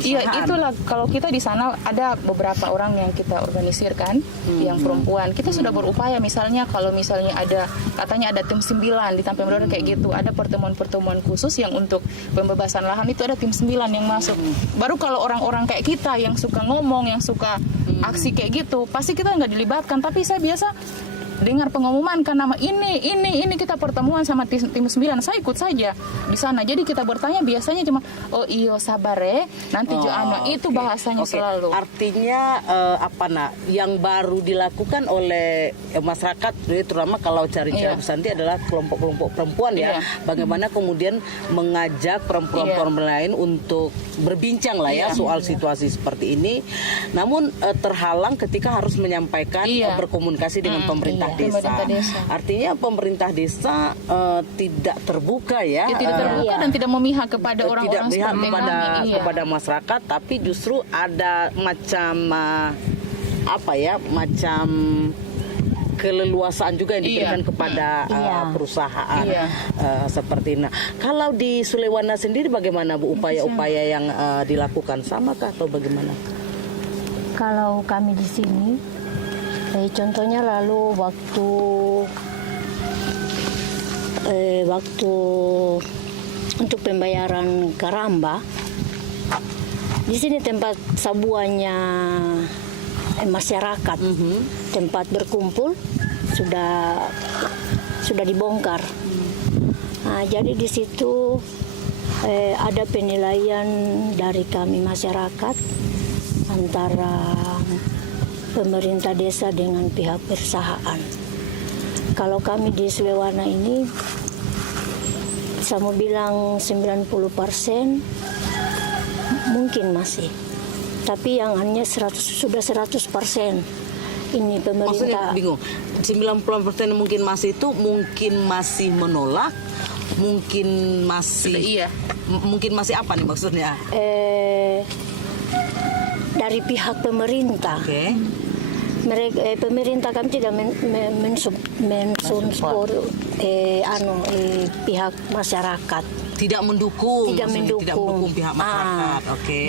Iya, itulah kalau kita di sana ada beberapa orang yang kita organisirkan, yang perempuan. Kita sudah berupaya, misalnya kalau misalnya ada, katanya ada tim 9 di Tampe Maduro kayak gitu, ada pertemuan-pertemuan khusus yang untuk pembebasan lahan, itu ada tim 9 yang masuk. Baru kalau orang-orang kayak kita yang suka ngomong, yang suka aksi kayak gitu, pasti kita nggak dilibatkan. Tapi saya biasa dengar pengumuman kan nama ini kita pertemuan sama tim 9, saya ikut saja di sana. Jadi kita bertanya biasanya cuma iyo sabar nanti itu bahasanya selalu. Artinya yang baru dilakukan oleh masyarakat, terutama kalau cari-cari Bu Santi adalah kelompok-kelompok perempuan ya. Bagaimana kemudian mengajak perempuan-perempuan lain untuk berbincang lah ya soal situasi seperti ini. Namun terhalang ketika harus menyampaikan berkomunikasi dengan pemerintah desa. Artinya pemerintah desa tidak terbuka ya. Tidak terbuka dan tidak memihak kepada orang-orang seperti kepada masyarakat, tapi justru ada macam macam keleluasaan juga yang diberikan kepada perusahaan seperti ini. Nah, kalau di Sulewana sendiri bagaimana Bu, upaya-upaya yang dilakukan, samakah atau bagaimana? Kalau kami di sini, contohnya lalu waktu untuk pembayaran Karamba, di sini tempat sabuannya masyarakat, tempat berkumpul sudah dibongkar. Nah, jadi di situ ada penilaian dari kami masyarakat antara pemerintah desa dengan pihak perusahaan. Kalau kami di Sulewana ini, saya mau bilang 90% mungkin masih. Tapi yang hanya sudah 100%. Ini pemerintah. Maksudnya bingung. 90% mungkin masih itu mungkin masih menolak, mungkin masih mungkin masih apa nih maksudnya? Dari pihak pemerintah. Pemerintah kami tidak mensupport pihak masyarakat. Tidak mendukung. Tidak maksudnya mendukung. Tidak mendukung pihak masyarakat. Oke.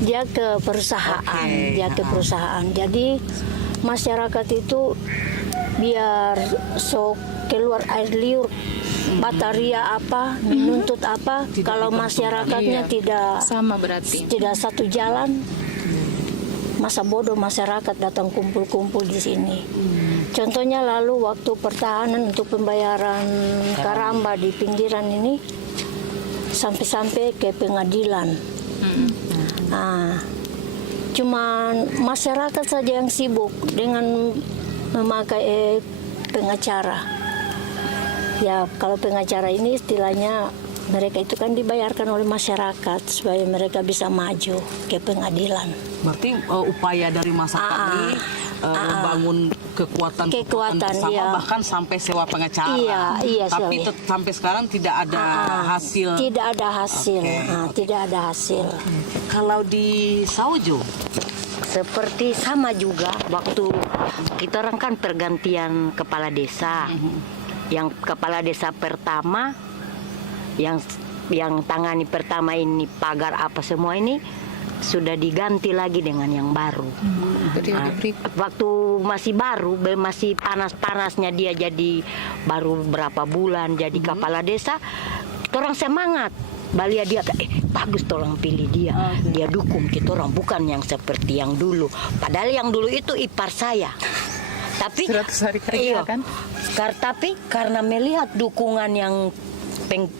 Dia ke perusahaan, Oke, dia ke perusahaan. Jadi masyarakat itu biar keluar air liur, bataria apa, menuntut apa, kalau masyarakatnya Iya. tidak Sama berarti. satu jalan, masa bodoh masyarakat datang kumpul-kumpul di sini. Contohnya lalu waktu pertahanan untuk pembayaran karamba di pinggiran ini sampai-sampai ke pengadilan. Nah, cuman masyarakat saja yang sibuk dengan memakai pengacara. Ya, kalau pengacara ini istilahnya mereka itu kan dibayarkan oleh masyarakat supaya mereka bisa maju ke pengadilan. Berarti upaya dari masyarakat ini membangun kekuatan bersama, iya. bahkan sampai sewa pengacara. Iya, Tapi sewa. sampai sekarang tidak ada hasil. Tidak ada hasil. Oke. Tidak ada hasil. Kalau di Saojo, Seperti sama juga waktu kita orang kan pergantian kepala desa. Yang kepala desa pertama yang tangani pertama ini pagar apa semua ini sudah diganti lagi dengan yang baru. Nah, waktu masih baru, masih panas-panasnya dia jadi baru berapa bulan jadi kepala desa, orang semangat. Balia dia bagus tolong pilih dia. Dia dukung kita orang, bukan yang seperti yang dulu. Padahal yang dulu itu ipar saya. Tapi 100 hari kerja kan? Tapi karena melihat dukungan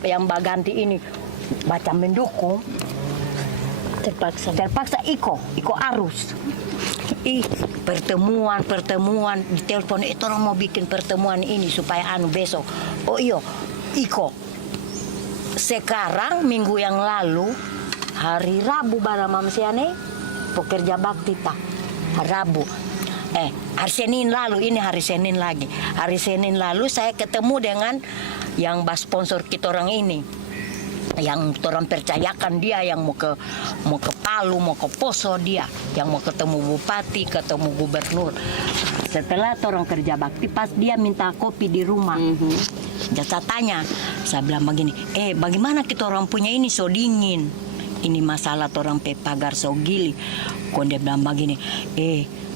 yang baganti ini macam mendukung, terpaksa Iko arus. Pertemuan di telepon itu orang mau bikin pertemuan ini supaya besok. Oh iyo, Iko. Sekarang minggu yang lalu hari Rabu barang mamsiane pekerja bakti tak Rabu. Hari Senin lalu, ini hari Senin lagi. Hari Senin lalu saya ketemu dengan yang sponsor kita orang ini. Yang orang percayakan dia yang mau ke Palu, mau ke Poso dia, yang mau ketemu bupati, ketemu gubernur. Setelah orang kerja bakti, pas dia minta kopi di rumah. Saya tanya, saya bilang begini, bagaimana kita orang punya ini so dingin? Ini masalah orang pagar so gili. Kok dia bilang begini,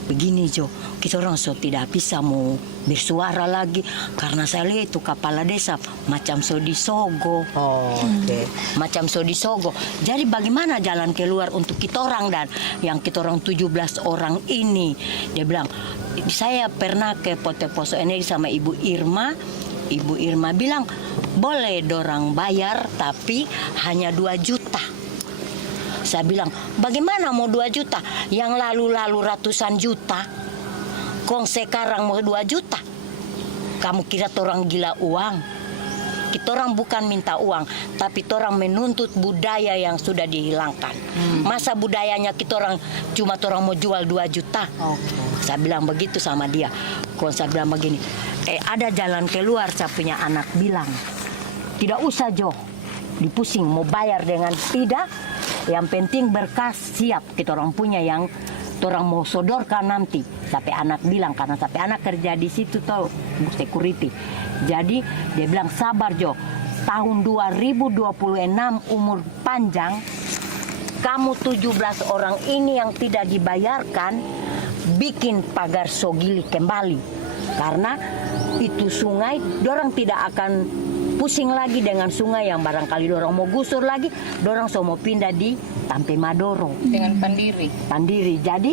begini Jo, kita orang so tidak bisa mau bersuara lagi karena saya lihat itu kepala desa macam so disogo. Macam so disogo. Jadi bagaimana jalan keluar untuk kita orang dan yang kita orang 17 orang ini? Dia bilang, saya pernah ke Poso Energi sama Ibu Irma. Ibu Irma bilang, boleh dorang bayar tapi hanya 2 juta. Saya bilang, bagaimana mau 2 juta? Yang lalu-lalu ratusan juta. Kong sekarang mau 2 juta. Kamu kira orang gila uang? Kita orang bukan minta uang, tapi orang menuntut budaya yang sudah dihilangkan. Masa budayanya kita orang cuma orang mau jual 2 juta? Saya bilang begitu sama dia. Kong saya bilang begini, ada jalan keluar. Saya punya anak bilang, tidak usah Jo, dipusing mau bayar dengan tidak. Yang penting berkas siap kita orang punya yang orang mau sodorkan nanti. Sampai anak bilang karena sampai anak kerja di situ tuh security. Jadi dia bilang sabar Jo, tahun 2026 umur panjang, kamu 17 orang ini yang tidak dibayarkan bikin pagar Sogili kembali. Karena itu sungai, dorang tidak akan pusing lagi dengan sungai yang barangkali dorang mau gusur lagi, dorang so mau pindah di Tampe Madoro. Dengan Pandiri. Jadi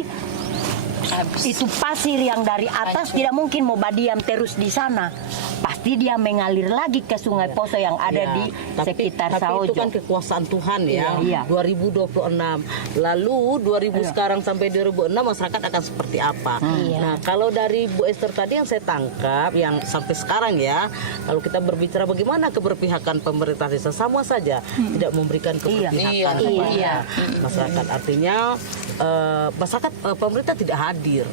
Habis. itu pasir yang dari atas tidak mungkin mau badiam terus di sana. Pasti dia mengalir lagi ke Sungai Poso yang ada di sekitar Saojo. Tapi itu kan kekuasaan Tuhan ya. Iya. 2026. Lalu 2000 sekarang sampai 2006 masyarakat akan seperti apa? Nah, kalau dari Bu Esther tadi yang saya tangkap yang sampai sekarang ya, kalau kita berbicara bagaimana keberpihakan pemerintah desa sama saja tidak memberikan keberpihakan kepada masyarakat. Artinya masyarakat pemerintah tidak hadir.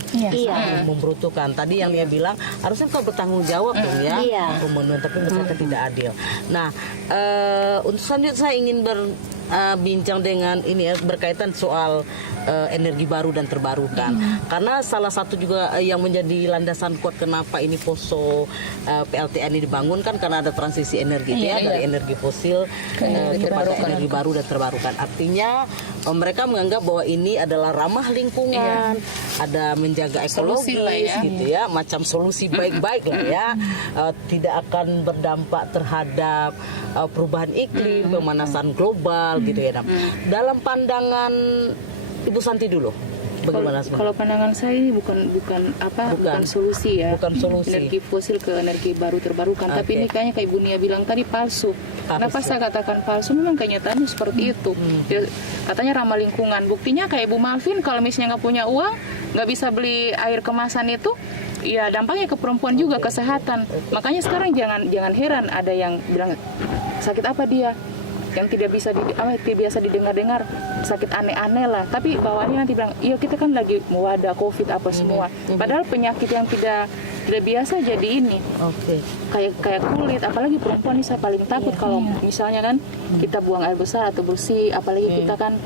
Membutuhkan. Tadi yang dia bilang harusnya kau bertanggung jawab dong ya. Pemenuhan, tapi masyarakat tidak adil. Nah, untuk selanjutnya saya ingin bincang dengan ini ya, berkaitan soal energi baru dan terbarukan. Karena salah satu juga yang menjadi landasan kuat kenapa ini Poso PLTA ini dibangun kan karena ada transisi energi dari energi fosil kepada energi baru dan terbarukan. Artinya mereka menganggap bahwa ini adalah ramah lingkungan, ada menjaga ekologis gitu ya, macam solusi baik-baik lah ya, tidak akan berdampak terhadap perubahan iklim, pemanasan global gitu ya. Dalam pandangan Ibu Santi dulu, bagaimana? Kalau pandangan saya ini bukan solusi ya. Bukan solusi. Energi fosil ke energi baru terbarukan. Tapi ini kayaknya kayak Ibu Nia bilang tadi palsu. Kenapa saya katakan palsu? Memang kenyataannya seperti itu. Dia, katanya ramah lingkungan. Buktinya kayak Ibu Malvin kalau misalnya nggak punya uang, nggak bisa beli air kemasan itu, ya dampaknya ke perempuan juga, kesehatan. Makanya sekarang jangan heran ada yang bilang sakit apa dia, yang tidak biasa didengar-dengar, sakit aneh-aneh lah. Tapi bawahnya nanti bilang, iya kita kan lagi ada COVID apa semua. Padahal penyakit yang tidak biasa jadi ini. Kayak kulit, apalagi perempuan ini saya paling takut kalau misalnya kan kita buang air besar atau bersih, apalagi kita kan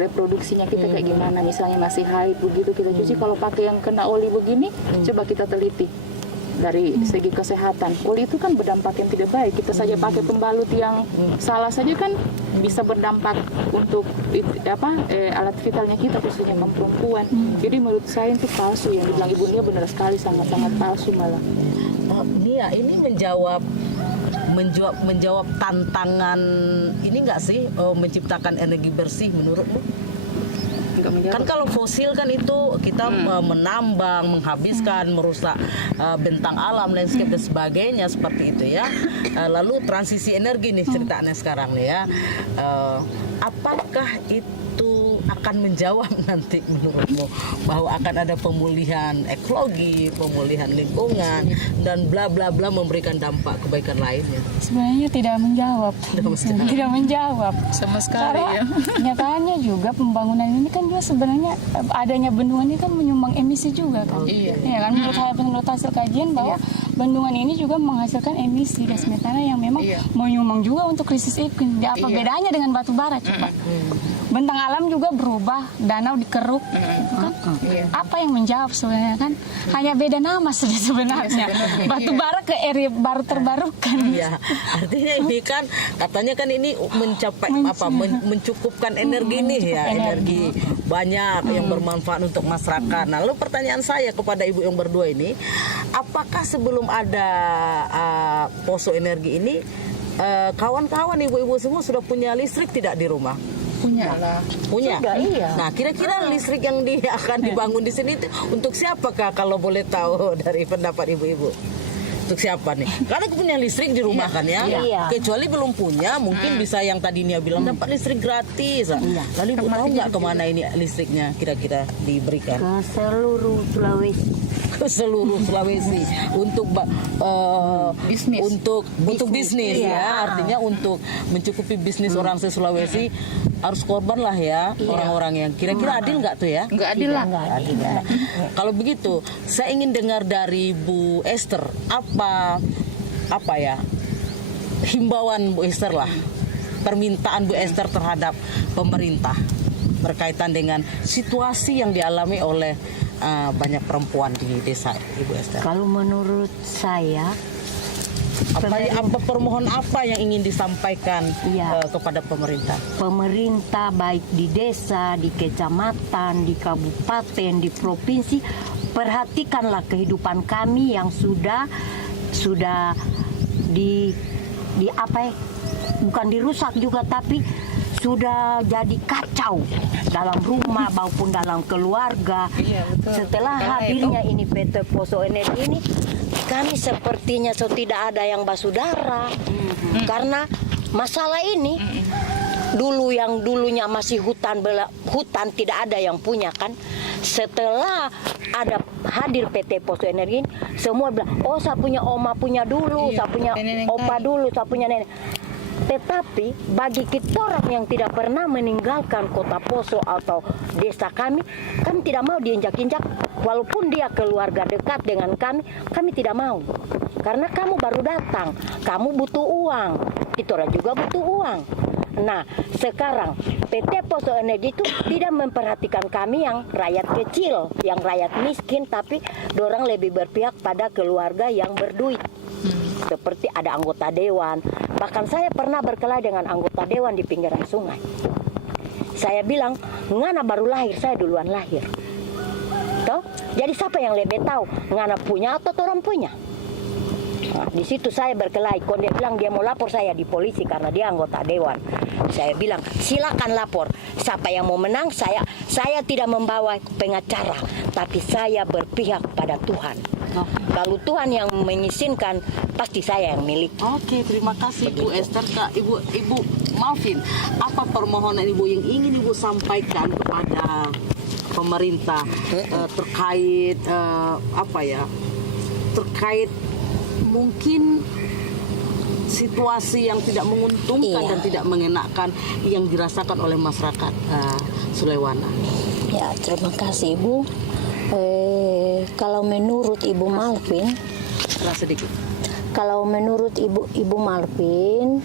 reproduksinya kita kayak gimana, misalnya masih haid begitu kita cuci, kalau pakai yang kena oli begini, coba kita teliti dari segi kesehatan. Oli itu kan berdampak yang tidak baik. Kita saja pakai pembalut yang salah saja kan bisa berdampak untuk alat vitalnya kita, khususnya perempuan. Jadi menurut saya itu palsu, yang dibilang Ibu Nia benar sekali, sangat-sangat palsu malah. Nia, ini menjawab tantangan ini nggak sih, menciptakan energi bersih menurutmu? Kan kalau fosil kan itu kita menambang, menghabiskan, merusak bentang alam, landscape dan sebagainya seperti itu ya. Lalu transisi energi nih ceritanya sekarang nih ya. Apakah itu akan menjawab nanti menurutmu bahwa akan ada pemulihan ekologi, pemulihan lingkungan dan bla bla bla, memberikan dampak kebaikan lainnya? Sebenarnya tidak menjawab. Tidak menjawab Sama sekali karena ya. nyatanya juga pembangunan ini kan juga sebenarnya adanya bendungan ini kan menyumbang emisi juga kan. Ya kan, menurut hasil kajian bahwa bendungan ini juga menghasilkan emisi gas metana yang memang menyumbang juga untuk krisis iklim. Apa bedanya dengan batu bara coba? Bentang alam juga berubah, danau dikeruk, gitu kan? Apa yang menjawab sebenarnya kan? Hanya beda nama saja sebenarnya. Batu bara ke area baru terbarukan. Iya, artinya ini kan katanya kan ini mencapai mencukupkan energi nih ya, energi banyak yang bermanfaat untuk masyarakat. Nah, lalu pertanyaan saya kepada ibu yang berdua ini, apakah sebelum ada Poso Energi ini kawan-kawan ibu-ibu semua sudah punya listrik tidak di rumah? Punya lah. Punya. Sudah, iya. Nah, kira-kira listrik yang akan dibangun di sini untuk siapakah kalau boleh tahu dari pendapat ibu-ibu? Untuk siapa nih? Karena aku punya listrik di rumah kan ya. Iya. Kecuali belum punya, mungkin bisa yang tadi Nia bilang dapat listrik gratis. Lalu ibu tahu nggak kemana ini listriknya kira-kira diberikan? Ke seluruh Sulawesi. Ke seluruh Sulawesi untuk Bisnis. untuk bisnis ya. Artinya untuk mencukupi bisnis orang se-Sulawesi harus korban lah ya orang-orang yang kira-kira adil nggak tuh ya? Nggak adil lah. Kalau begitu, saya ingin dengar dari Bu Esther apa ya himbauan Bu Esther lah, permintaan Bu Esther terhadap pemerintah berkaitan dengan situasi yang dialami oleh banyak perempuan di desa, Ibu Esther. Kalau menurut saya, apa permohonan apa yang ingin disampaikan kepada pemerintah? Pemerintah baik di desa, di kecamatan, di kabupaten, di provinsi, perhatikanlah kehidupan kami yang sudah bukan dirusak juga, tapi sudah jadi kacau dalam rumah maupun dalam keluarga. Setelah hadirnya ini PT Poso Energi ini, kami sepertinya tidak ada yang basudara. Karena masalah ini yang dulunya masih hutan tidak ada yang punya kan. Setelah ada hadir PT Poso Energi, semua bilang, oh saya punya oma punya dulu, saya punya opa dulu, saya punya nenek. Tetapi bagi kita orang yang tidak pernah meninggalkan kota Poso atau desa kami tidak mau diinjak-injak. Walaupun dia keluarga dekat dengan kami tidak mau. Karena kamu baru datang, kamu butuh uang, kita orang juga butuh uang. Nah, sekarang PT Poso Energi itu tidak memperhatikan kami yang rakyat kecil, yang rakyat miskin, tapi dorang lebih berpihak pada keluarga yang berduit. Seperti ada anggota dewan. Bahkan saya pernah berkelahi dengan anggota dewan di pinggiran sungai. Saya bilang, ngana baru lahir, saya duluan lahir. Toh? Jadi siapa yang lebih tahu, ngana punya atau orang punya? Nah, di situ saya berkelahi. Kalau dia bilang dia mau lapor saya di polisi karena dia anggota dewan. Saya bilang silakan lapor. Siapa yang mau menang, saya tidak membawa pengacara, tapi saya berpihak pada Tuhan. Kalau Tuhan yang mengizinkan, pasti saya yang milik. Oke, terima kasih Bu Esther. Kak, Ibu Malvin, apa permohonan Ibu yang ingin Ibu sampaikan kepada pemerintah terkait terkait mungkin situasi yang tidak menguntungkan dan tidak mengenakan yang dirasakan oleh masyarakat Sulewana? Ya, terima kasih Ibu. Kalau menurut Ibu Malvin, sedikit. Kalau menurut Ibu Malvin,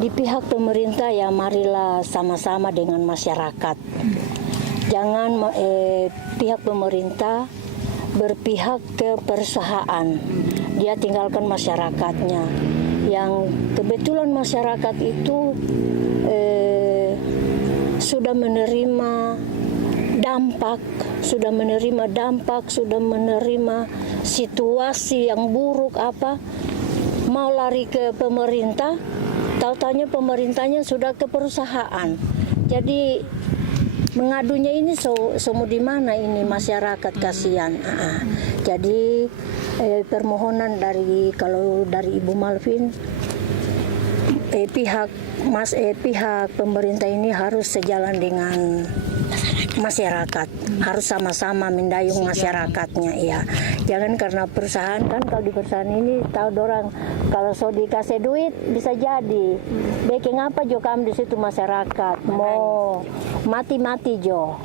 di pihak pemerintah ya marilah sama-sama dengan masyarakat. Jangan pihak pemerintah berpihak ke perusahaan, dia tinggalkan masyarakatnya. Yang kebetulan masyarakat itu sudah menerima dampak, sudah menerima situasi yang buruk mau lari ke pemerintah, tahu-tahunya pemerintahnya sudah ke perusahaan. Jadi mengadunya ini semua di mana ini masyarakat kasihan. Jadi permohonan kalau dari Ibu Malvin, pihak pemerintah ini harus sejalan dengan masyarakat, harus sama-sama mendayung masyarakatnya ya. Jangan karena perusahaan, kan kalau di perusahaan ini tahu dorang kalau so dikasih duit bisa jadi baking apa jo kamu di situ masyarakat mau mati jo,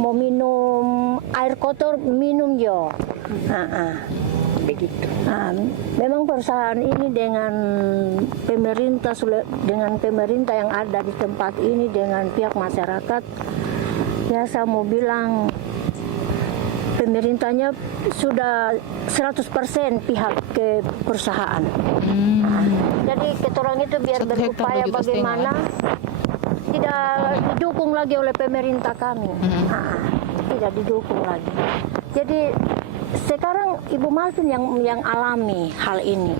mau minum air kotor minum jo. Begitu. Memang perusahaan ini dengan pemerintah yang ada di tempat ini dengan pihak masyarakat, ya saya mau bilang pemerintahnya sudah 100% pihak ke perusahaan. Jadi ketorang itu biar berupaya bagaimana tidak didukung lagi oleh pemerintah kami. Tidak didukung lagi. Jadi sekarang Ibu Malvin yang alami hal ini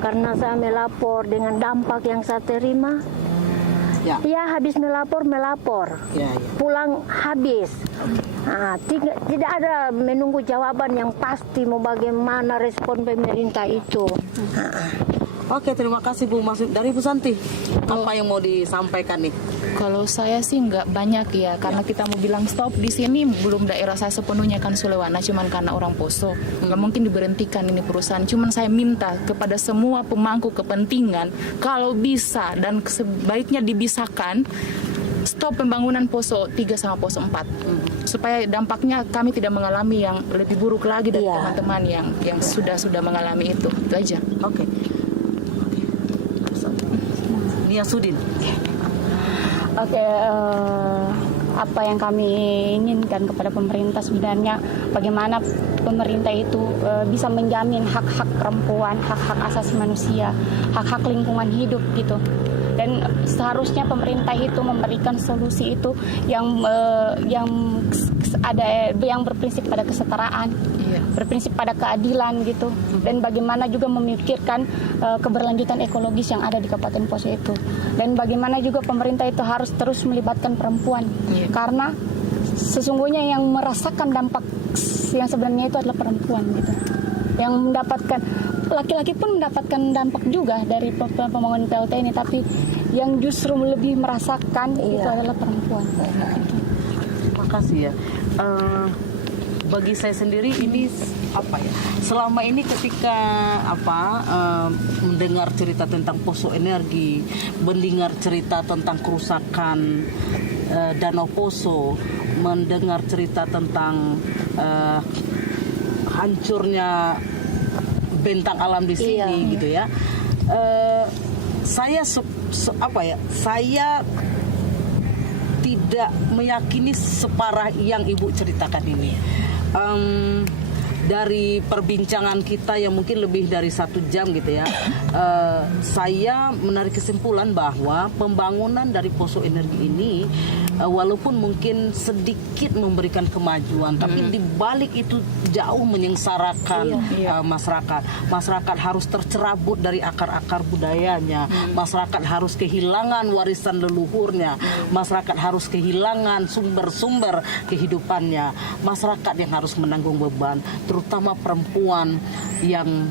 karena saya melapor dengan dampak yang saya terima. Ya habis melapor, pulang habis. Tidak ada menunggu jawaban yang pasti mau bagaimana respon pemerintah itu. Oke, terima kasih Bu. Masuk dari Bu Santi, apa yang mau disampaikan nih? Kalau saya sih nggak banyak ya, karena kita mau bilang stop di sini belum daerah saya sepenuhnya kan Sulewana, cuman karena orang Poso nggak mungkin diberhentikan ini perusahaan. Cuman saya minta kepada semua pemangku kepentingan kalau bisa dan sebaiknya dibisakan stop pembangunan Poso 3 sama Poso 4 supaya dampaknya kami tidak mengalami yang lebih buruk lagi dari teman-teman yang sudah mengalami itu aja. Oke. Nia Sudin. Oke, apa yang kami inginkan kepada pemerintah sebenarnya bagaimana pemerintah itu bisa menjamin hak-hak perempuan, hak-hak asasi manusia, hak-hak lingkungan hidup gitu. Dan seharusnya pemerintah itu memberikan solusi itu yang berprinsip pada kesetaraan, berprinsip pada keadilan gitu. Dan bagaimana juga memikirkan keberlanjutan ekologis yang ada di Kabupaten Poso itu. Dan bagaimana juga pemerintah itu harus terus melibatkan perempuan, karena sesungguhnya yang merasakan dampak yang sebenarnya itu adalah perempuan gitu. Yang mendapatkan, laki-laki pun mendapatkan dampak juga dari pembangunan PLT ini, tapi yang justru lebih merasakan itu adalah perempuan. Terima kasih ya. Bagi saya sendiri ini selama ini ketika mendengar cerita tentang Poso Energi, mendengar cerita tentang kerusakan Danau Poso, mendengar cerita tentang hancurnya bentang alam di sini gitu ya. saya saya tidak meyakini separah yang Ibu ceritakan ini. Dari perbincangan kita yang mungkin lebih dari 1 jam gitu ya, saya menarik kesimpulan bahwa pembangunan dari poso energi ini walaupun mungkin sedikit memberikan kemajuan, tapi di balik itu jauh menyengsarakan masyarakat. Masyarakat harus tercerabut dari akar-akar budayanya, masyarakat harus kehilangan warisan leluhurnya, masyarakat harus kehilangan sumber-sumber kehidupannya, masyarakat yang harus menanggung beban, terutama perempuan yang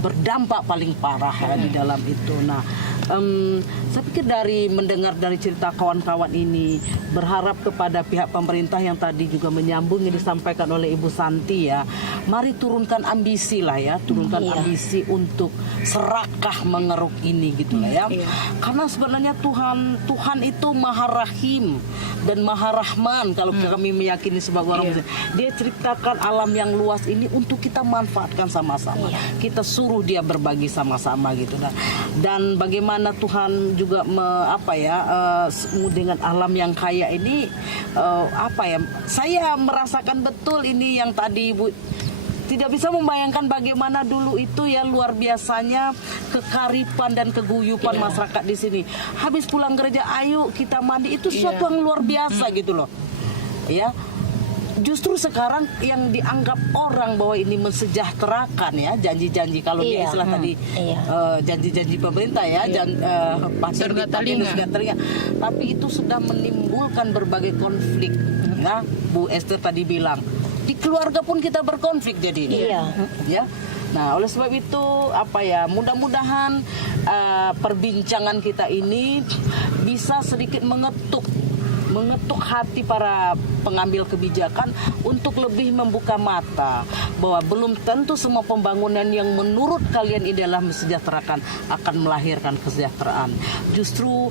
berdampak paling parah di dalam itu. Nah, saya pikir dari mendengar dari cerita kawan-kawan ini, berharap kepada pihak pemerintah yang tadi juga menyambung yang disampaikan oleh Ibu Santi ya, mari turunkan ambisi lah ya, turunkan ambisi untuk serakah mengeruk ini gitu lah ya. Karena sebenarnya Tuhan itu Maha Rahim dan Maha Rahman kalau kami meyakini sebagai orang Muslim. Dia ceritakan alam yang luas ini untuk kita manfaatkan sama-sama. Kita suruh dia berbagi sama-sama gitu. Dan bagaimana Tuhan juga dengan alam yang kaya ini, saya merasakan betul ini yang tadi Ibu tidak bisa membayangkan bagaimana dulu itu ya, luar biasanya kekaripan dan keguyupan masyarakat di sini. Habis pulang gereja, ayo kita mandi, itu suatu yang luar biasa gitu loh. Ya. Justru sekarang yang dianggap orang bahwa ini mensejahterakan ya, janji-janji kalau di istilah tadi janji-janji pemerintah ya, surga telinga. Tapi itu sudah menimbulkan berbagai konflik. Ya, Bu Esther tadi bilang di keluarga pun kita berkonflik jadinya. Ya. Nah, oleh sebab itu mudah-mudahan perbincangan kita ini bisa sedikit mengetuk hati para pengambil kebijakan untuk lebih membuka mata bahwa belum tentu semua pembangunan yang menurut kalian ini adalah mensejahterakan akan melahirkan kesejahteraan. Justru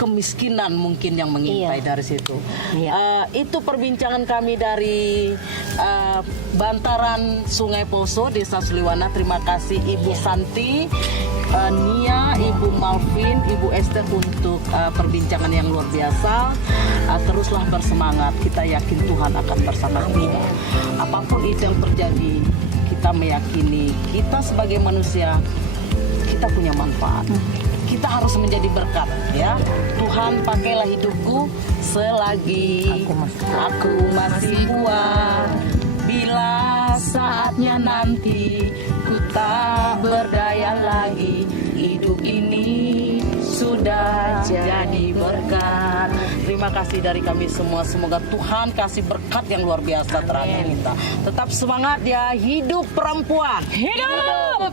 kemiskinan mungkin yang mengintai dari situ. Itu perbincangan kami dari bantaran Sungai Poso, Desa Suliwana. Terima kasih Ibu Santi, Nia, Ibu Malvin, Ibu Esther untuk perbincangan yang luar biasa. Teruslah bersemangat, kita yakin Tuhan akan bersama kita. Apapun itu yang terjadi, kita meyakini kita sebagai manusia, kita punya manfaat. Kita harus menjadi berkat ya. Tuhan, pakailah hidupku selagi aku masih kuat. Bila saatnya nanti ku tak berdaya lagi, hidup ini sudah jadi berkat. Terima kasih dari kami semua. Semoga Tuhan kasih berkat yang luar biasa terhadap kita. Tetap semangat ya, hidup perempuan. Hidup!